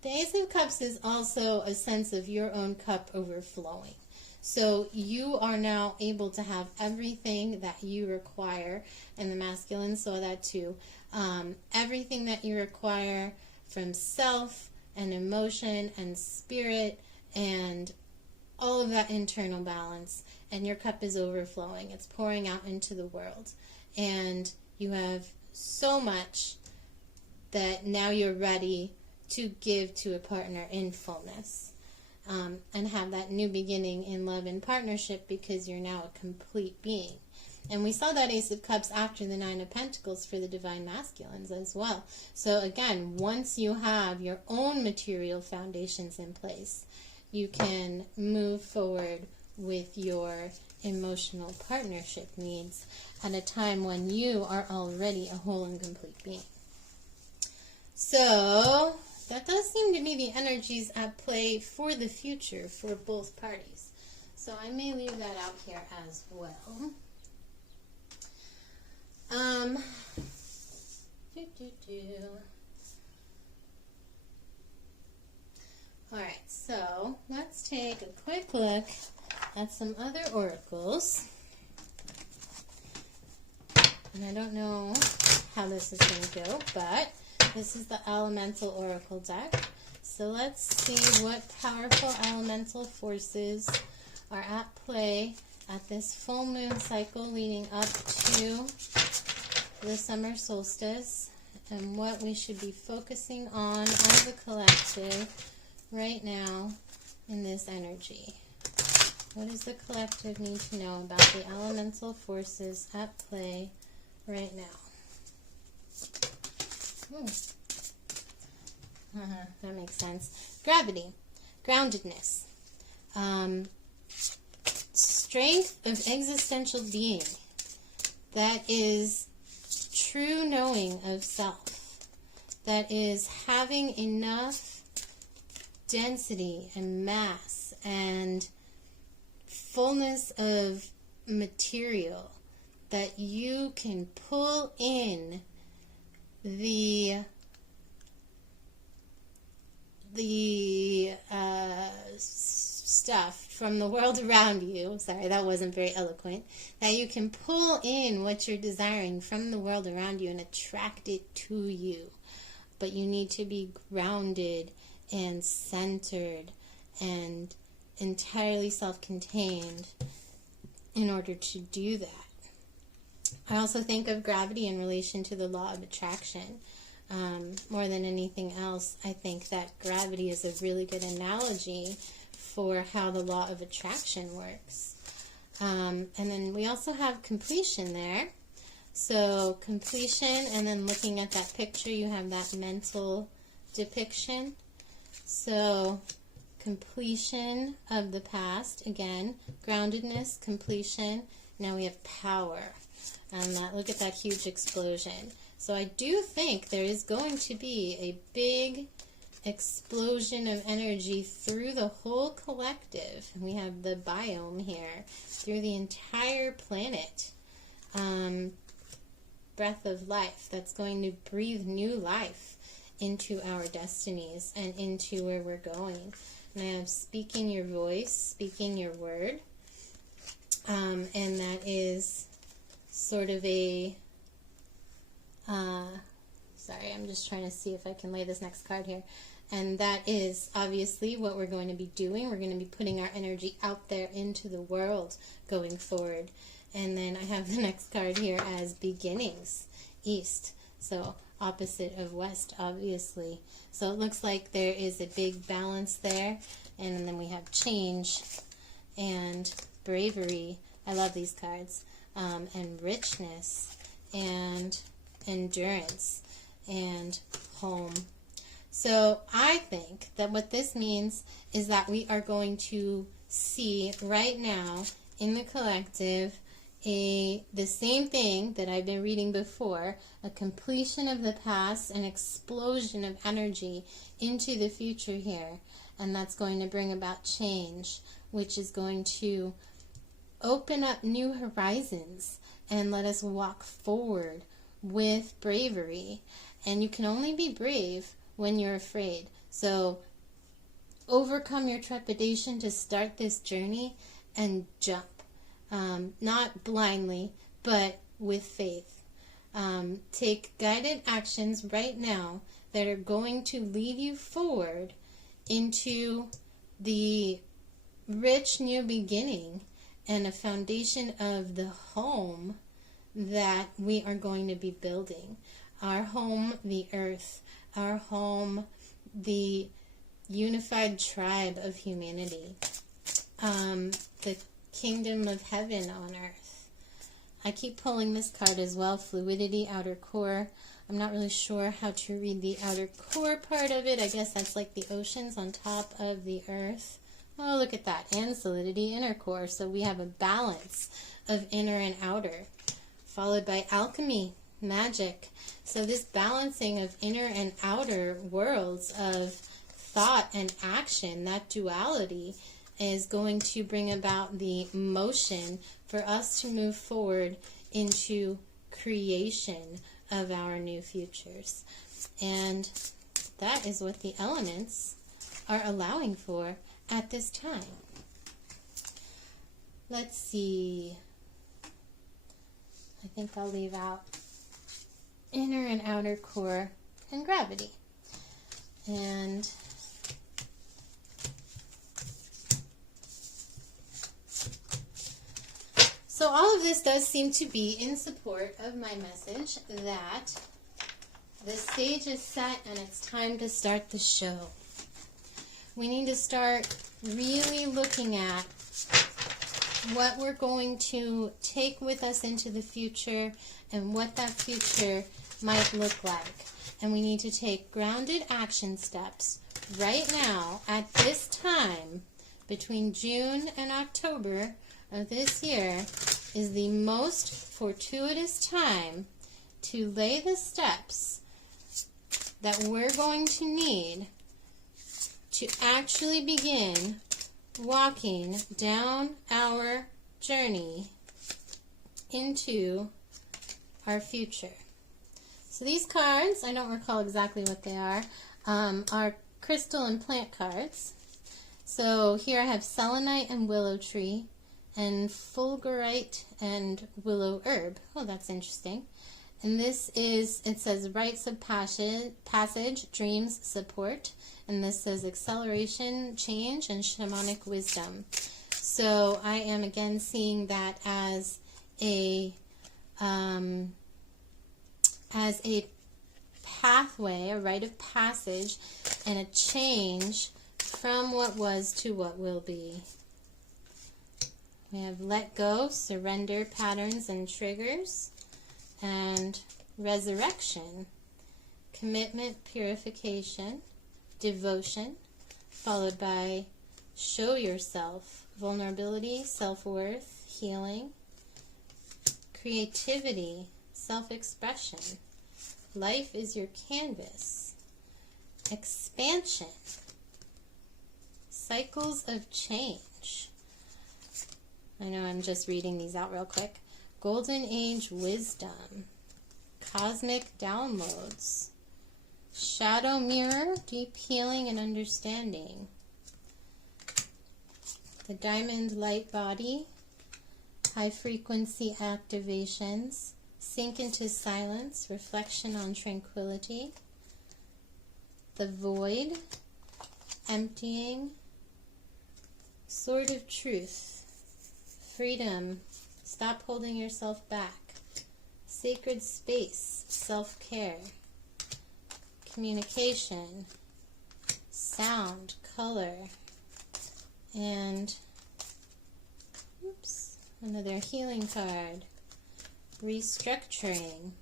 the Ace of Cups is also a sense of your own cup overflowing. So you are now able to have everything that you require, and the masculine saw that too. Everything that you require from self and emotion and spirit and all of that internal balance, and your cup is overflowing. It's pouring out into the world, and you have so much that now you're ready to give to a partner in fullness, and have that new beginning in love and partnership, because you're now a complete being. And we saw that Ace of Cups after the Nine of Pentacles for the divine masculines as well. So again, once you have your own material foundations in place, you can move forward with your emotional partnership needs at a time when you are already a whole and complete being. So that does seem to be the energies at play for the future for both parties. So I may leave that out here as well. Alright, so let's take a quick look at some other oracles. And I don't know how this is going to go, but this is the Elemental Oracle deck. So let's see what powerful elemental forces are at play at this full moon cycle leading up to the summer solstice, and what we should be focusing on as a collective right now in this energy. What does the collective need to know about the elemental forces at play right now? That makes sense. Gravity, groundedness, strength of existential being, that is true knowing of self, that is having enough density and mass and fullness of material that you can pull in the stuff from the world around you. Sorry, that wasn't very eloquent. That you can pull in what you're desiring from the world around you and attract it to you. But you need to be grounded and centered and entirely self-contained in order to do that. I also think of gravity in relation to the law of attraction. More than anything else, I think that gravity is a really good analogy for how the law of attraction works. And then we also have completion there. So completion, and then looking at that picture, you have that mental depiction. So completion of the past, again, groundedness, completion. Now we have power. And look at that huge explosion. So I do think there is going to be a big explosion of energy through the whole collective. We have the biome here, through the entire planet. Breath of life that's going to breathe new life into our destinies and into where we're going. And I have speaking your voice, speaking your word. And that is sort of a... sorry, I'm just trying to see if I can lay this next card here. And that is obviously what we're going to be doing. We're going to be putting our energy out there into the world going forward. And then I have the next card here as beginnings, east. So opposite of west, obviously. So it looks like there is a big balance there. And then we have change and bravery. I love these cards. And richness and endurance and home. So I think that what this means is that we are going to see right now in the collective the same thing that I've been reading before, a completion of the past, an explosion of energy into the future here, and that's going to bring about change, which is going to open up new horizons and let us walk forward with bravery. And you can only be brave when you're afraid. So overcome your trepidation to start this journey and jump. Not blindly, but with faith. Take guided actions right now that are going to lead you forward into the rich new beginning and a foundation of the home that we are going to be building. Our home, the earth. Our home, the unified tribe of humanity. The kingdom of heaven on earth. I keep pulling this card as well, fluidity, outer core. I'm not really sure how to read the outer core part of it. I guess that's like the oceans on top of the earth. Oh, look at that. And solidity, inner core. So we have a balance of inner and outer, followed by alchemy, magic. So this balancing of inner and outer worlds of thought and action, that duality, is going to bring about the motion for us to move forward into creation of our new futures. And that is what the elements are allowing for at this time. Let's see. I think I'll leave out inner and outer core and gravity. And so all of this does seem to be in support of my message that the stage is set and it's time to start the show. We need to start really looking at what we're going to take with us into the future and what that future might look like. And we need to take grounded action steps right now at this time between June and October of this year is the most fortuitous time to lay the steps that we're going to need to actually begin walking down our journey into our future. So these cards, I don't recall exactly what they are crystal and plant cards. So here I have selenite and willow tree, and fulgurite and willow herb. Oh, that's interesting. And this is, it says rites of passage, dreams, support. And this says acceleration, change, and shamanic wisdom. So I am again seeing that as a pathway, a rite of passage, and a change from what was to what will be. We have let go, surrender, patterns and triggers, and resurrection, commitment, purification, devotion, followed by show yourself, vulnerability, self-worth, healing, creativity, self-expression, life is your canvas, expansion, cycles of change. I know I'm just reading these out real quick. Golden Age wisdom, cosmic downloads, shadow mirror, deep healing and understanding, the diamond light body, high frequency activations, sink into silence, reflection on tranquility, the void, emptying, sword of truth, freedom, stop holding yourself back, sacred space, self-care, communication, sound, color, and another healing card, restructuring,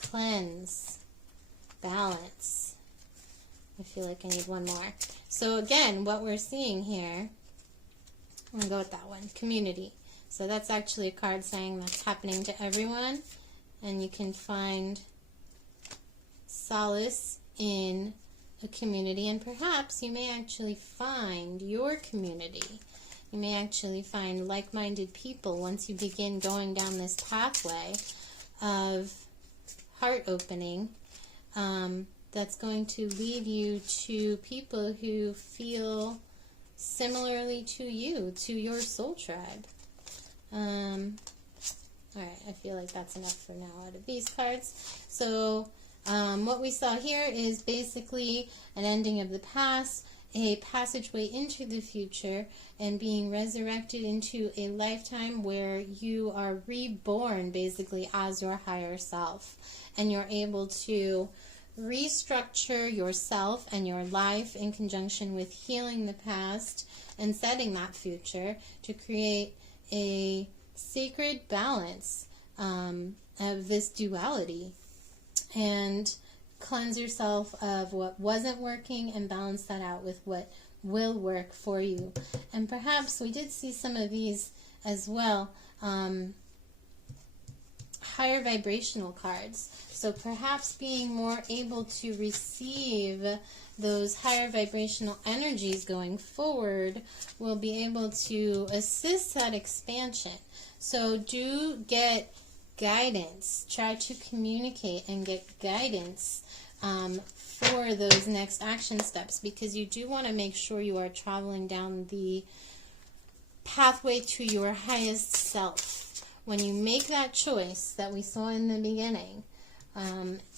cleanse, balance. I feel like I need one more. So again, what we're seeing here, I'm going to go with that one, community. So that's actually a card saying that's happening to everyone, and you can find solace in a community, and perhaps you may actually find your community. You may actually find like-minded people once you begin going down this pathway of heart opening. That's going to lead you to people who feel similarly to you, to your soul tribe. Alright, I feel like that's enough for now out of these cards. So what we saw here is basically an ending of the past, a passageway into the future, and being resurrected into a lifetime where you are reborn basically as your higher self, and you're able to restructure yourself and your life in conjunction with healing the past and setting that future to create a sacred balance of this duality, and cleanse yourself of what wasn't working and balance that out with what will work for you. And perhaps we did see some of these as well, higher vibrational cards. So perhaps being more able to receive those higher vibrational energies going forward will be able to assist that expansion. So do get guidance. Try to communicate and get guidance for those next action steps, because you do want to make sure you are traveling down the pathway to your highest self. When you make that choice that we saw in the beginning,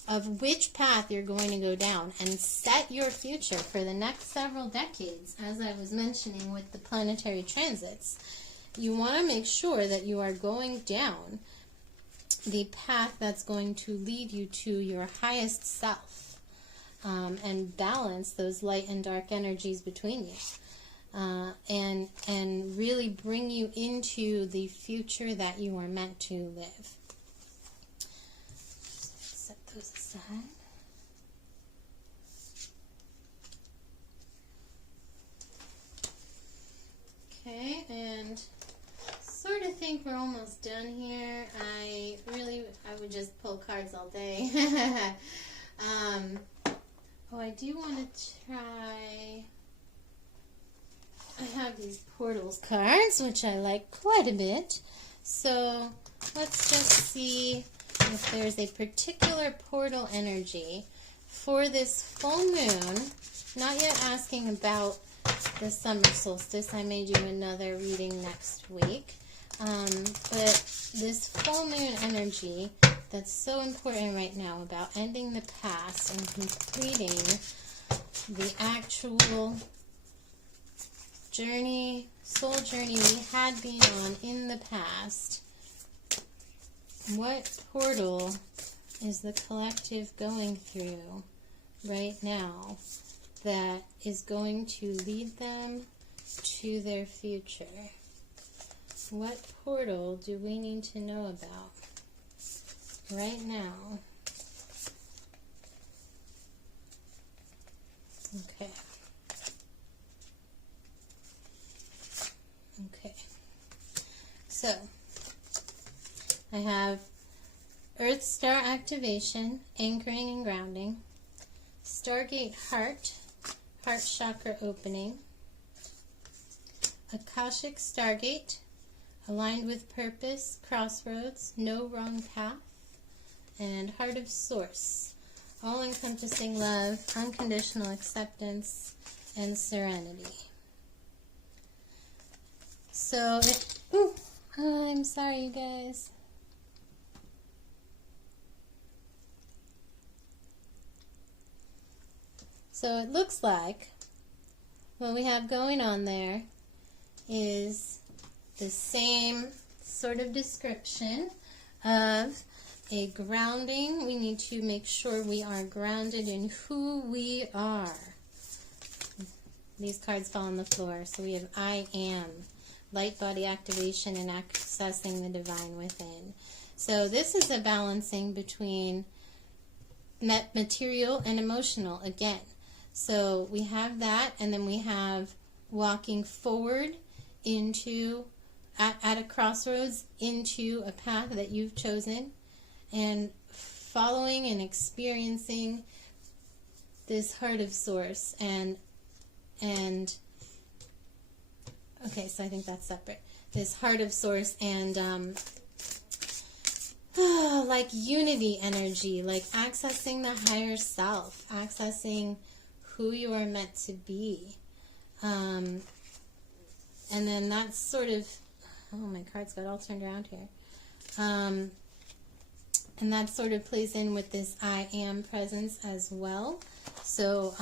of which path you're going to go down, and set your future for the next several decades, as I was mentioning with the planetary transits, you want to make sure that you are going down the path that's going to lead you to your highest self, and balance those light and dark energies between you, and really bring you into the future that you are meant to live. Set those aside. Okay, and sort of think we're almost done here. I would just pull cards all day. I do want to try. I have these portals cards, which I like quite a bit. So let's just see if there's a particular portal energy for this full moon. Not yet asking about the summer solstice. I may do another reading next week. But this full moon energy that's so important right now about ending the past and completing the actual journey, soul journey we had been on in the past. What portal is the collective going through right now that is going to lead them to their future? What portal do we need to know about right now? Okay. Okay. So, I have Earth Star activation, anchoring and grounding, Stargate heart, heart chakra opening, Akashic Stargate, aligned with purpose, crossroads, no wrong path, and heart of source, all-encompassing love, unconditional acceptance, and serenity. So, I'm sorry, you guys. So it looks like what we have going on there is the same sort of description of a grounding. We need to make sure we are grounded in who we are. These cards fall on the floor. So we have I am, light body activation and accessing the divine within. So this is a balancing between material and emotional again. So we have that, and then we have walking forward into at a crossroads into a path that you've chosen, and following and experiencing this heart of source and okay, so I think that's separate. This heart of source and like unity energy, like accessing the higher self, accessing who you are meant to be. And then that's sort of, oh, my cards got all turned around here. And that sort of plays in with this I am presence as well. So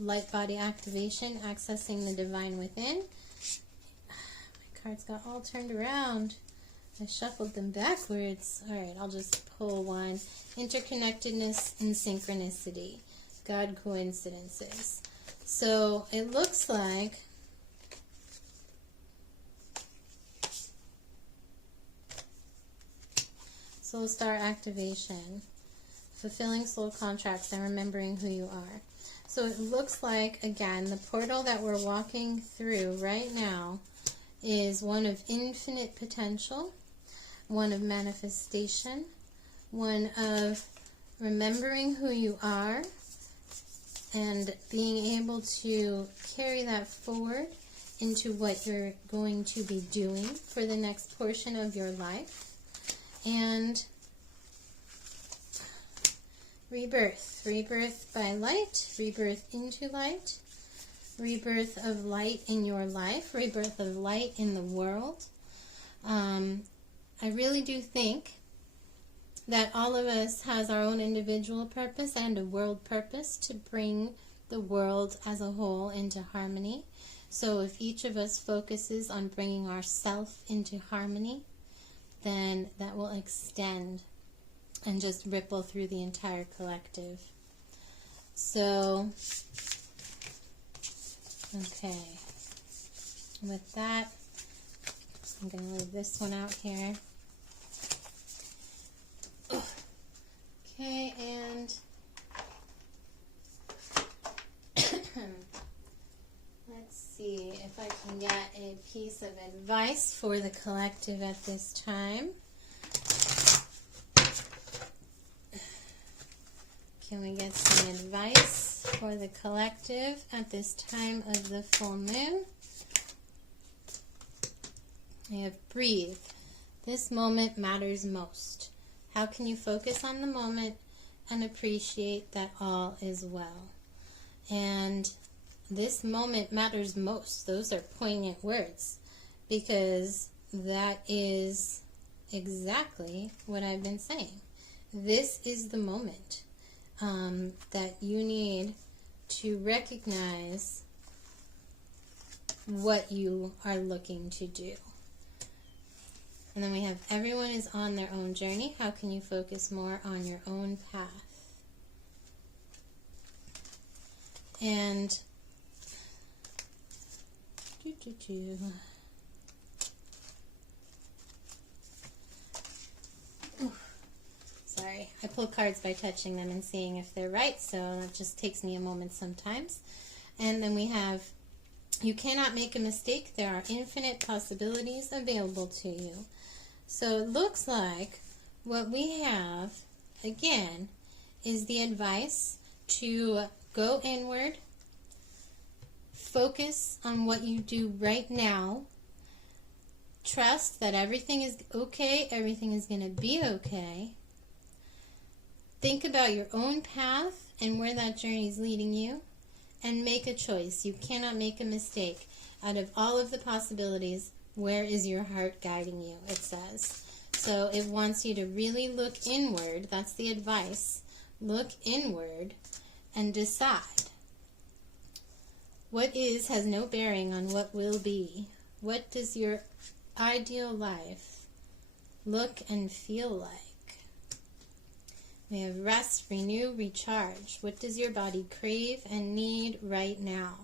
light body activation, accessing the divine within. My cards got all turned around. I shuffled them backwards. All right, I'll just pull one. Interconnectedness and synchronicity. God coincidences. So it looks like Soul Star activation, fulfilling soul contracts, and remembering who you are. So it looks like, again, the portal that we're walking through right now is one of infinite potential, one of manifestation, one of remembering who you are, and being able to carry that forward into what you're going to be doing for the next portion of your life. And Rebirth. Rebirth by light. Rebirth into light. Rebirth of light in your life. Rebirth of light in the world. I really do think that all of us has our own individual purpose and a world purpose to bring the world as a whole into harmony. So if each of us focuses on bringing ourself into harmony, then that will extend and just ripple through the entire collective. So, okay. With that, I'm going to leave this one out here. Okay, and let's see if I can get a piece of advice for the collective at this time. Can we get some advice for the collective at this time of the full moon? We have breathe. This moment matters most. How can you focus on the moment and appreciate that all is well? And this moment matters most. Those are poignant words, because that is exactly what I've been saying. This is the moment that you need to recognize what you are looking to do. And then we have everyone is on their own journey. How can you focus more on your own path? And sorry, I pull cards by touching them and seeing if they're right, so it just takes me a moment sometimes. And then we have, you cannot make a mistake. There are infinite possibilities available to you. So it looks like what we have, again, is the advice to go inward, focus on what you do right now, trust that everything is okay, everything is going to be okay. Think about your own path and where that journey is leading you, and make a choice. You cannot make a mistake. Out of all of the possibilities, where is your heart guiding you, it says. So it wants you to really look inward. That's the advice. Look inward and decide. What is has no bearing on what will be. What does your ideal life look and feel like? We have rest, renew, recharge. What does your body crave and need right now?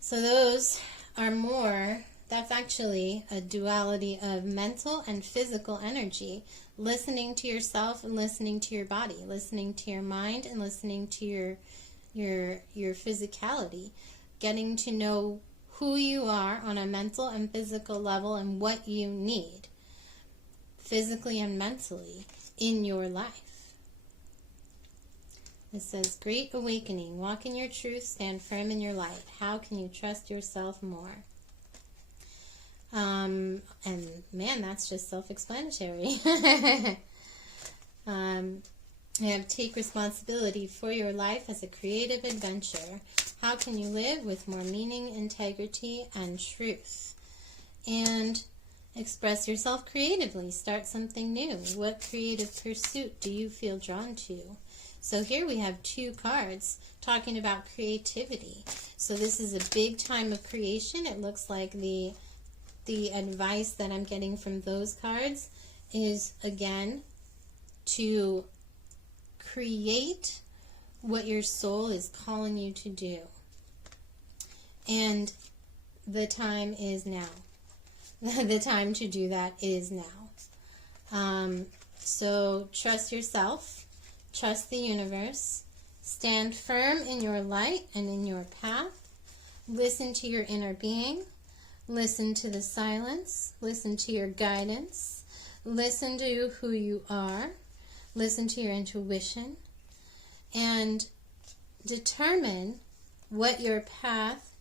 So those are more, that's actually a duality of mental and physical energy. Listening to yourself and listening to your body. Listening to your mind and listening to your physicality. Getting to know who you are on a mental and physical level and what you need, physically and mentally, in your life. It says, great awakening. Walk in your truth. Stand firm in your light. How can you trust yourself more? And man, that's just self-explanatory. You have take responsibility for your life as a creative adventure. How can you live with more meaning, integrity, and truth? And express yourself creatively. Start something new. What creative pursuit do you feel drawn to? So here we have two cards talking about creativity. So this is a big time of creation. It looks like the advice that I'm getting from those cards is, again, to create what your soul is calling you to do. And the time is now. The time to do that is now. So trust yourself, trust the universe, stand firm in your light and in your path, listen to your inner being, listen to the silence, listen to your guidance, listen to who you are, listen to your intuition, and determine what your path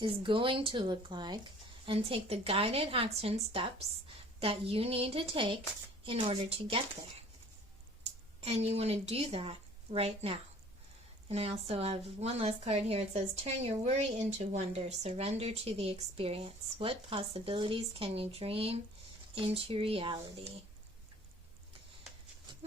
is going to look like, and take the guided action steps that you need to take in order to get there. And you want to do that right now. And I also have one last card here. It says, turn your worry into wonder. Surrender to the experience. What possibilities can you dream into reality?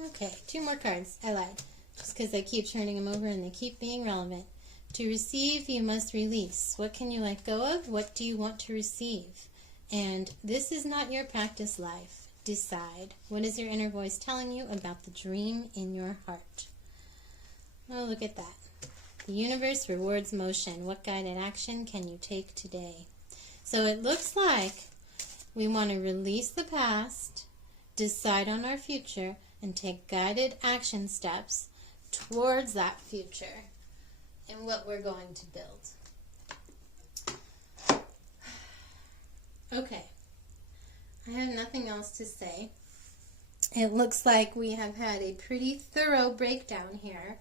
Okay, 2 more cards. I lied. Just because I keep turning them over and they keep being relevant. To receive, you must release. What can you let go of? What do you want to receive? And this is not your practice life. Decide. What is your inner voice telling you about the dream in your heart? Oh, look at that. The universe rewards motion. What guided action can you take today? So it looks like we want to release the past, decide on our future, and take guided action steps towards that future and what we're going to build. Okay. I have nothing else to say. It looks like we have had a pretty thorough breakdown here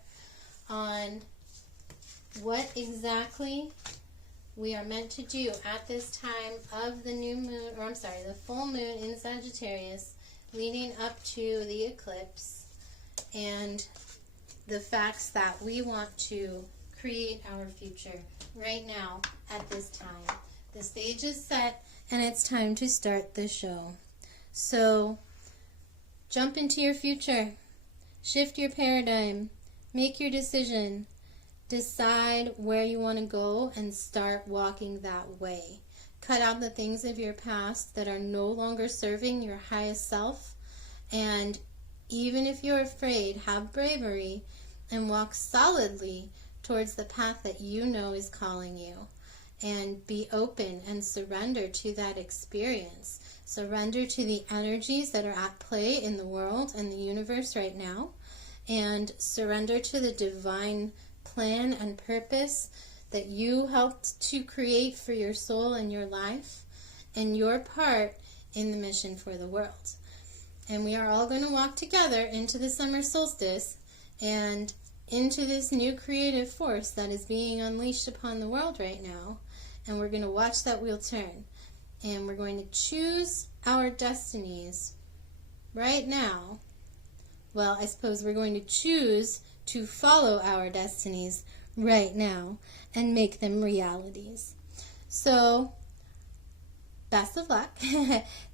on what exactly we are meant to do at this time of the new moon, or I'm sorry, the full moon in Sagittarius leading up to the eclipse, and the facts that we want to create our future right now at this time. The stage is set and it's time to start the show. So jump into your future, shift your paradigm, make your decision, decide where you want to go and start walking that way. Cut out the things of your past that are no longer serving your highest self, and even if you're afraid, have bravery and walk solidly towards the path that you know is calling you. And be open and surrender to that experience. Surrender to the energies that are at play in the world and the universe right now. And surrender to the divine plan and purpose that you helped to create for your soul and your life, and your part in the mission for the world. And we are all going to walk together into the summer solstice and into this new creative force that is being unleashed upon the world right now. And we're going to watch that wheel turn. And we're going to choose our destinies right now. Well, I suppose we're going to choose to follow our destinies right now and make them realities. So, best of luck.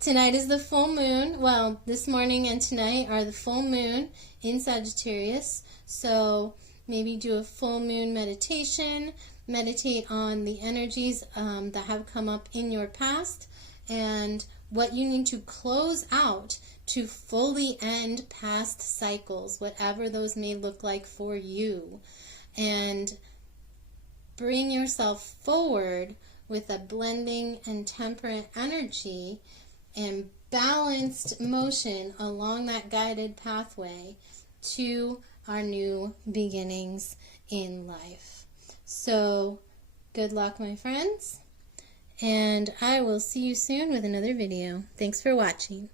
Tonight is the full moon. Well, this morning and tonight are the full moon in Sagittarius. So, maybe do a full moon meditation. Meditate on the energies that have come up in your past and what you need to close out to fully end past cycles, whatever those may look like for you. And bring yourself forward with a blending and temperate energy and balanced motion along that guided pathway to our new beginnings in life. So, good luck, my friends, and I will see you soon with another video. Thanks for watching.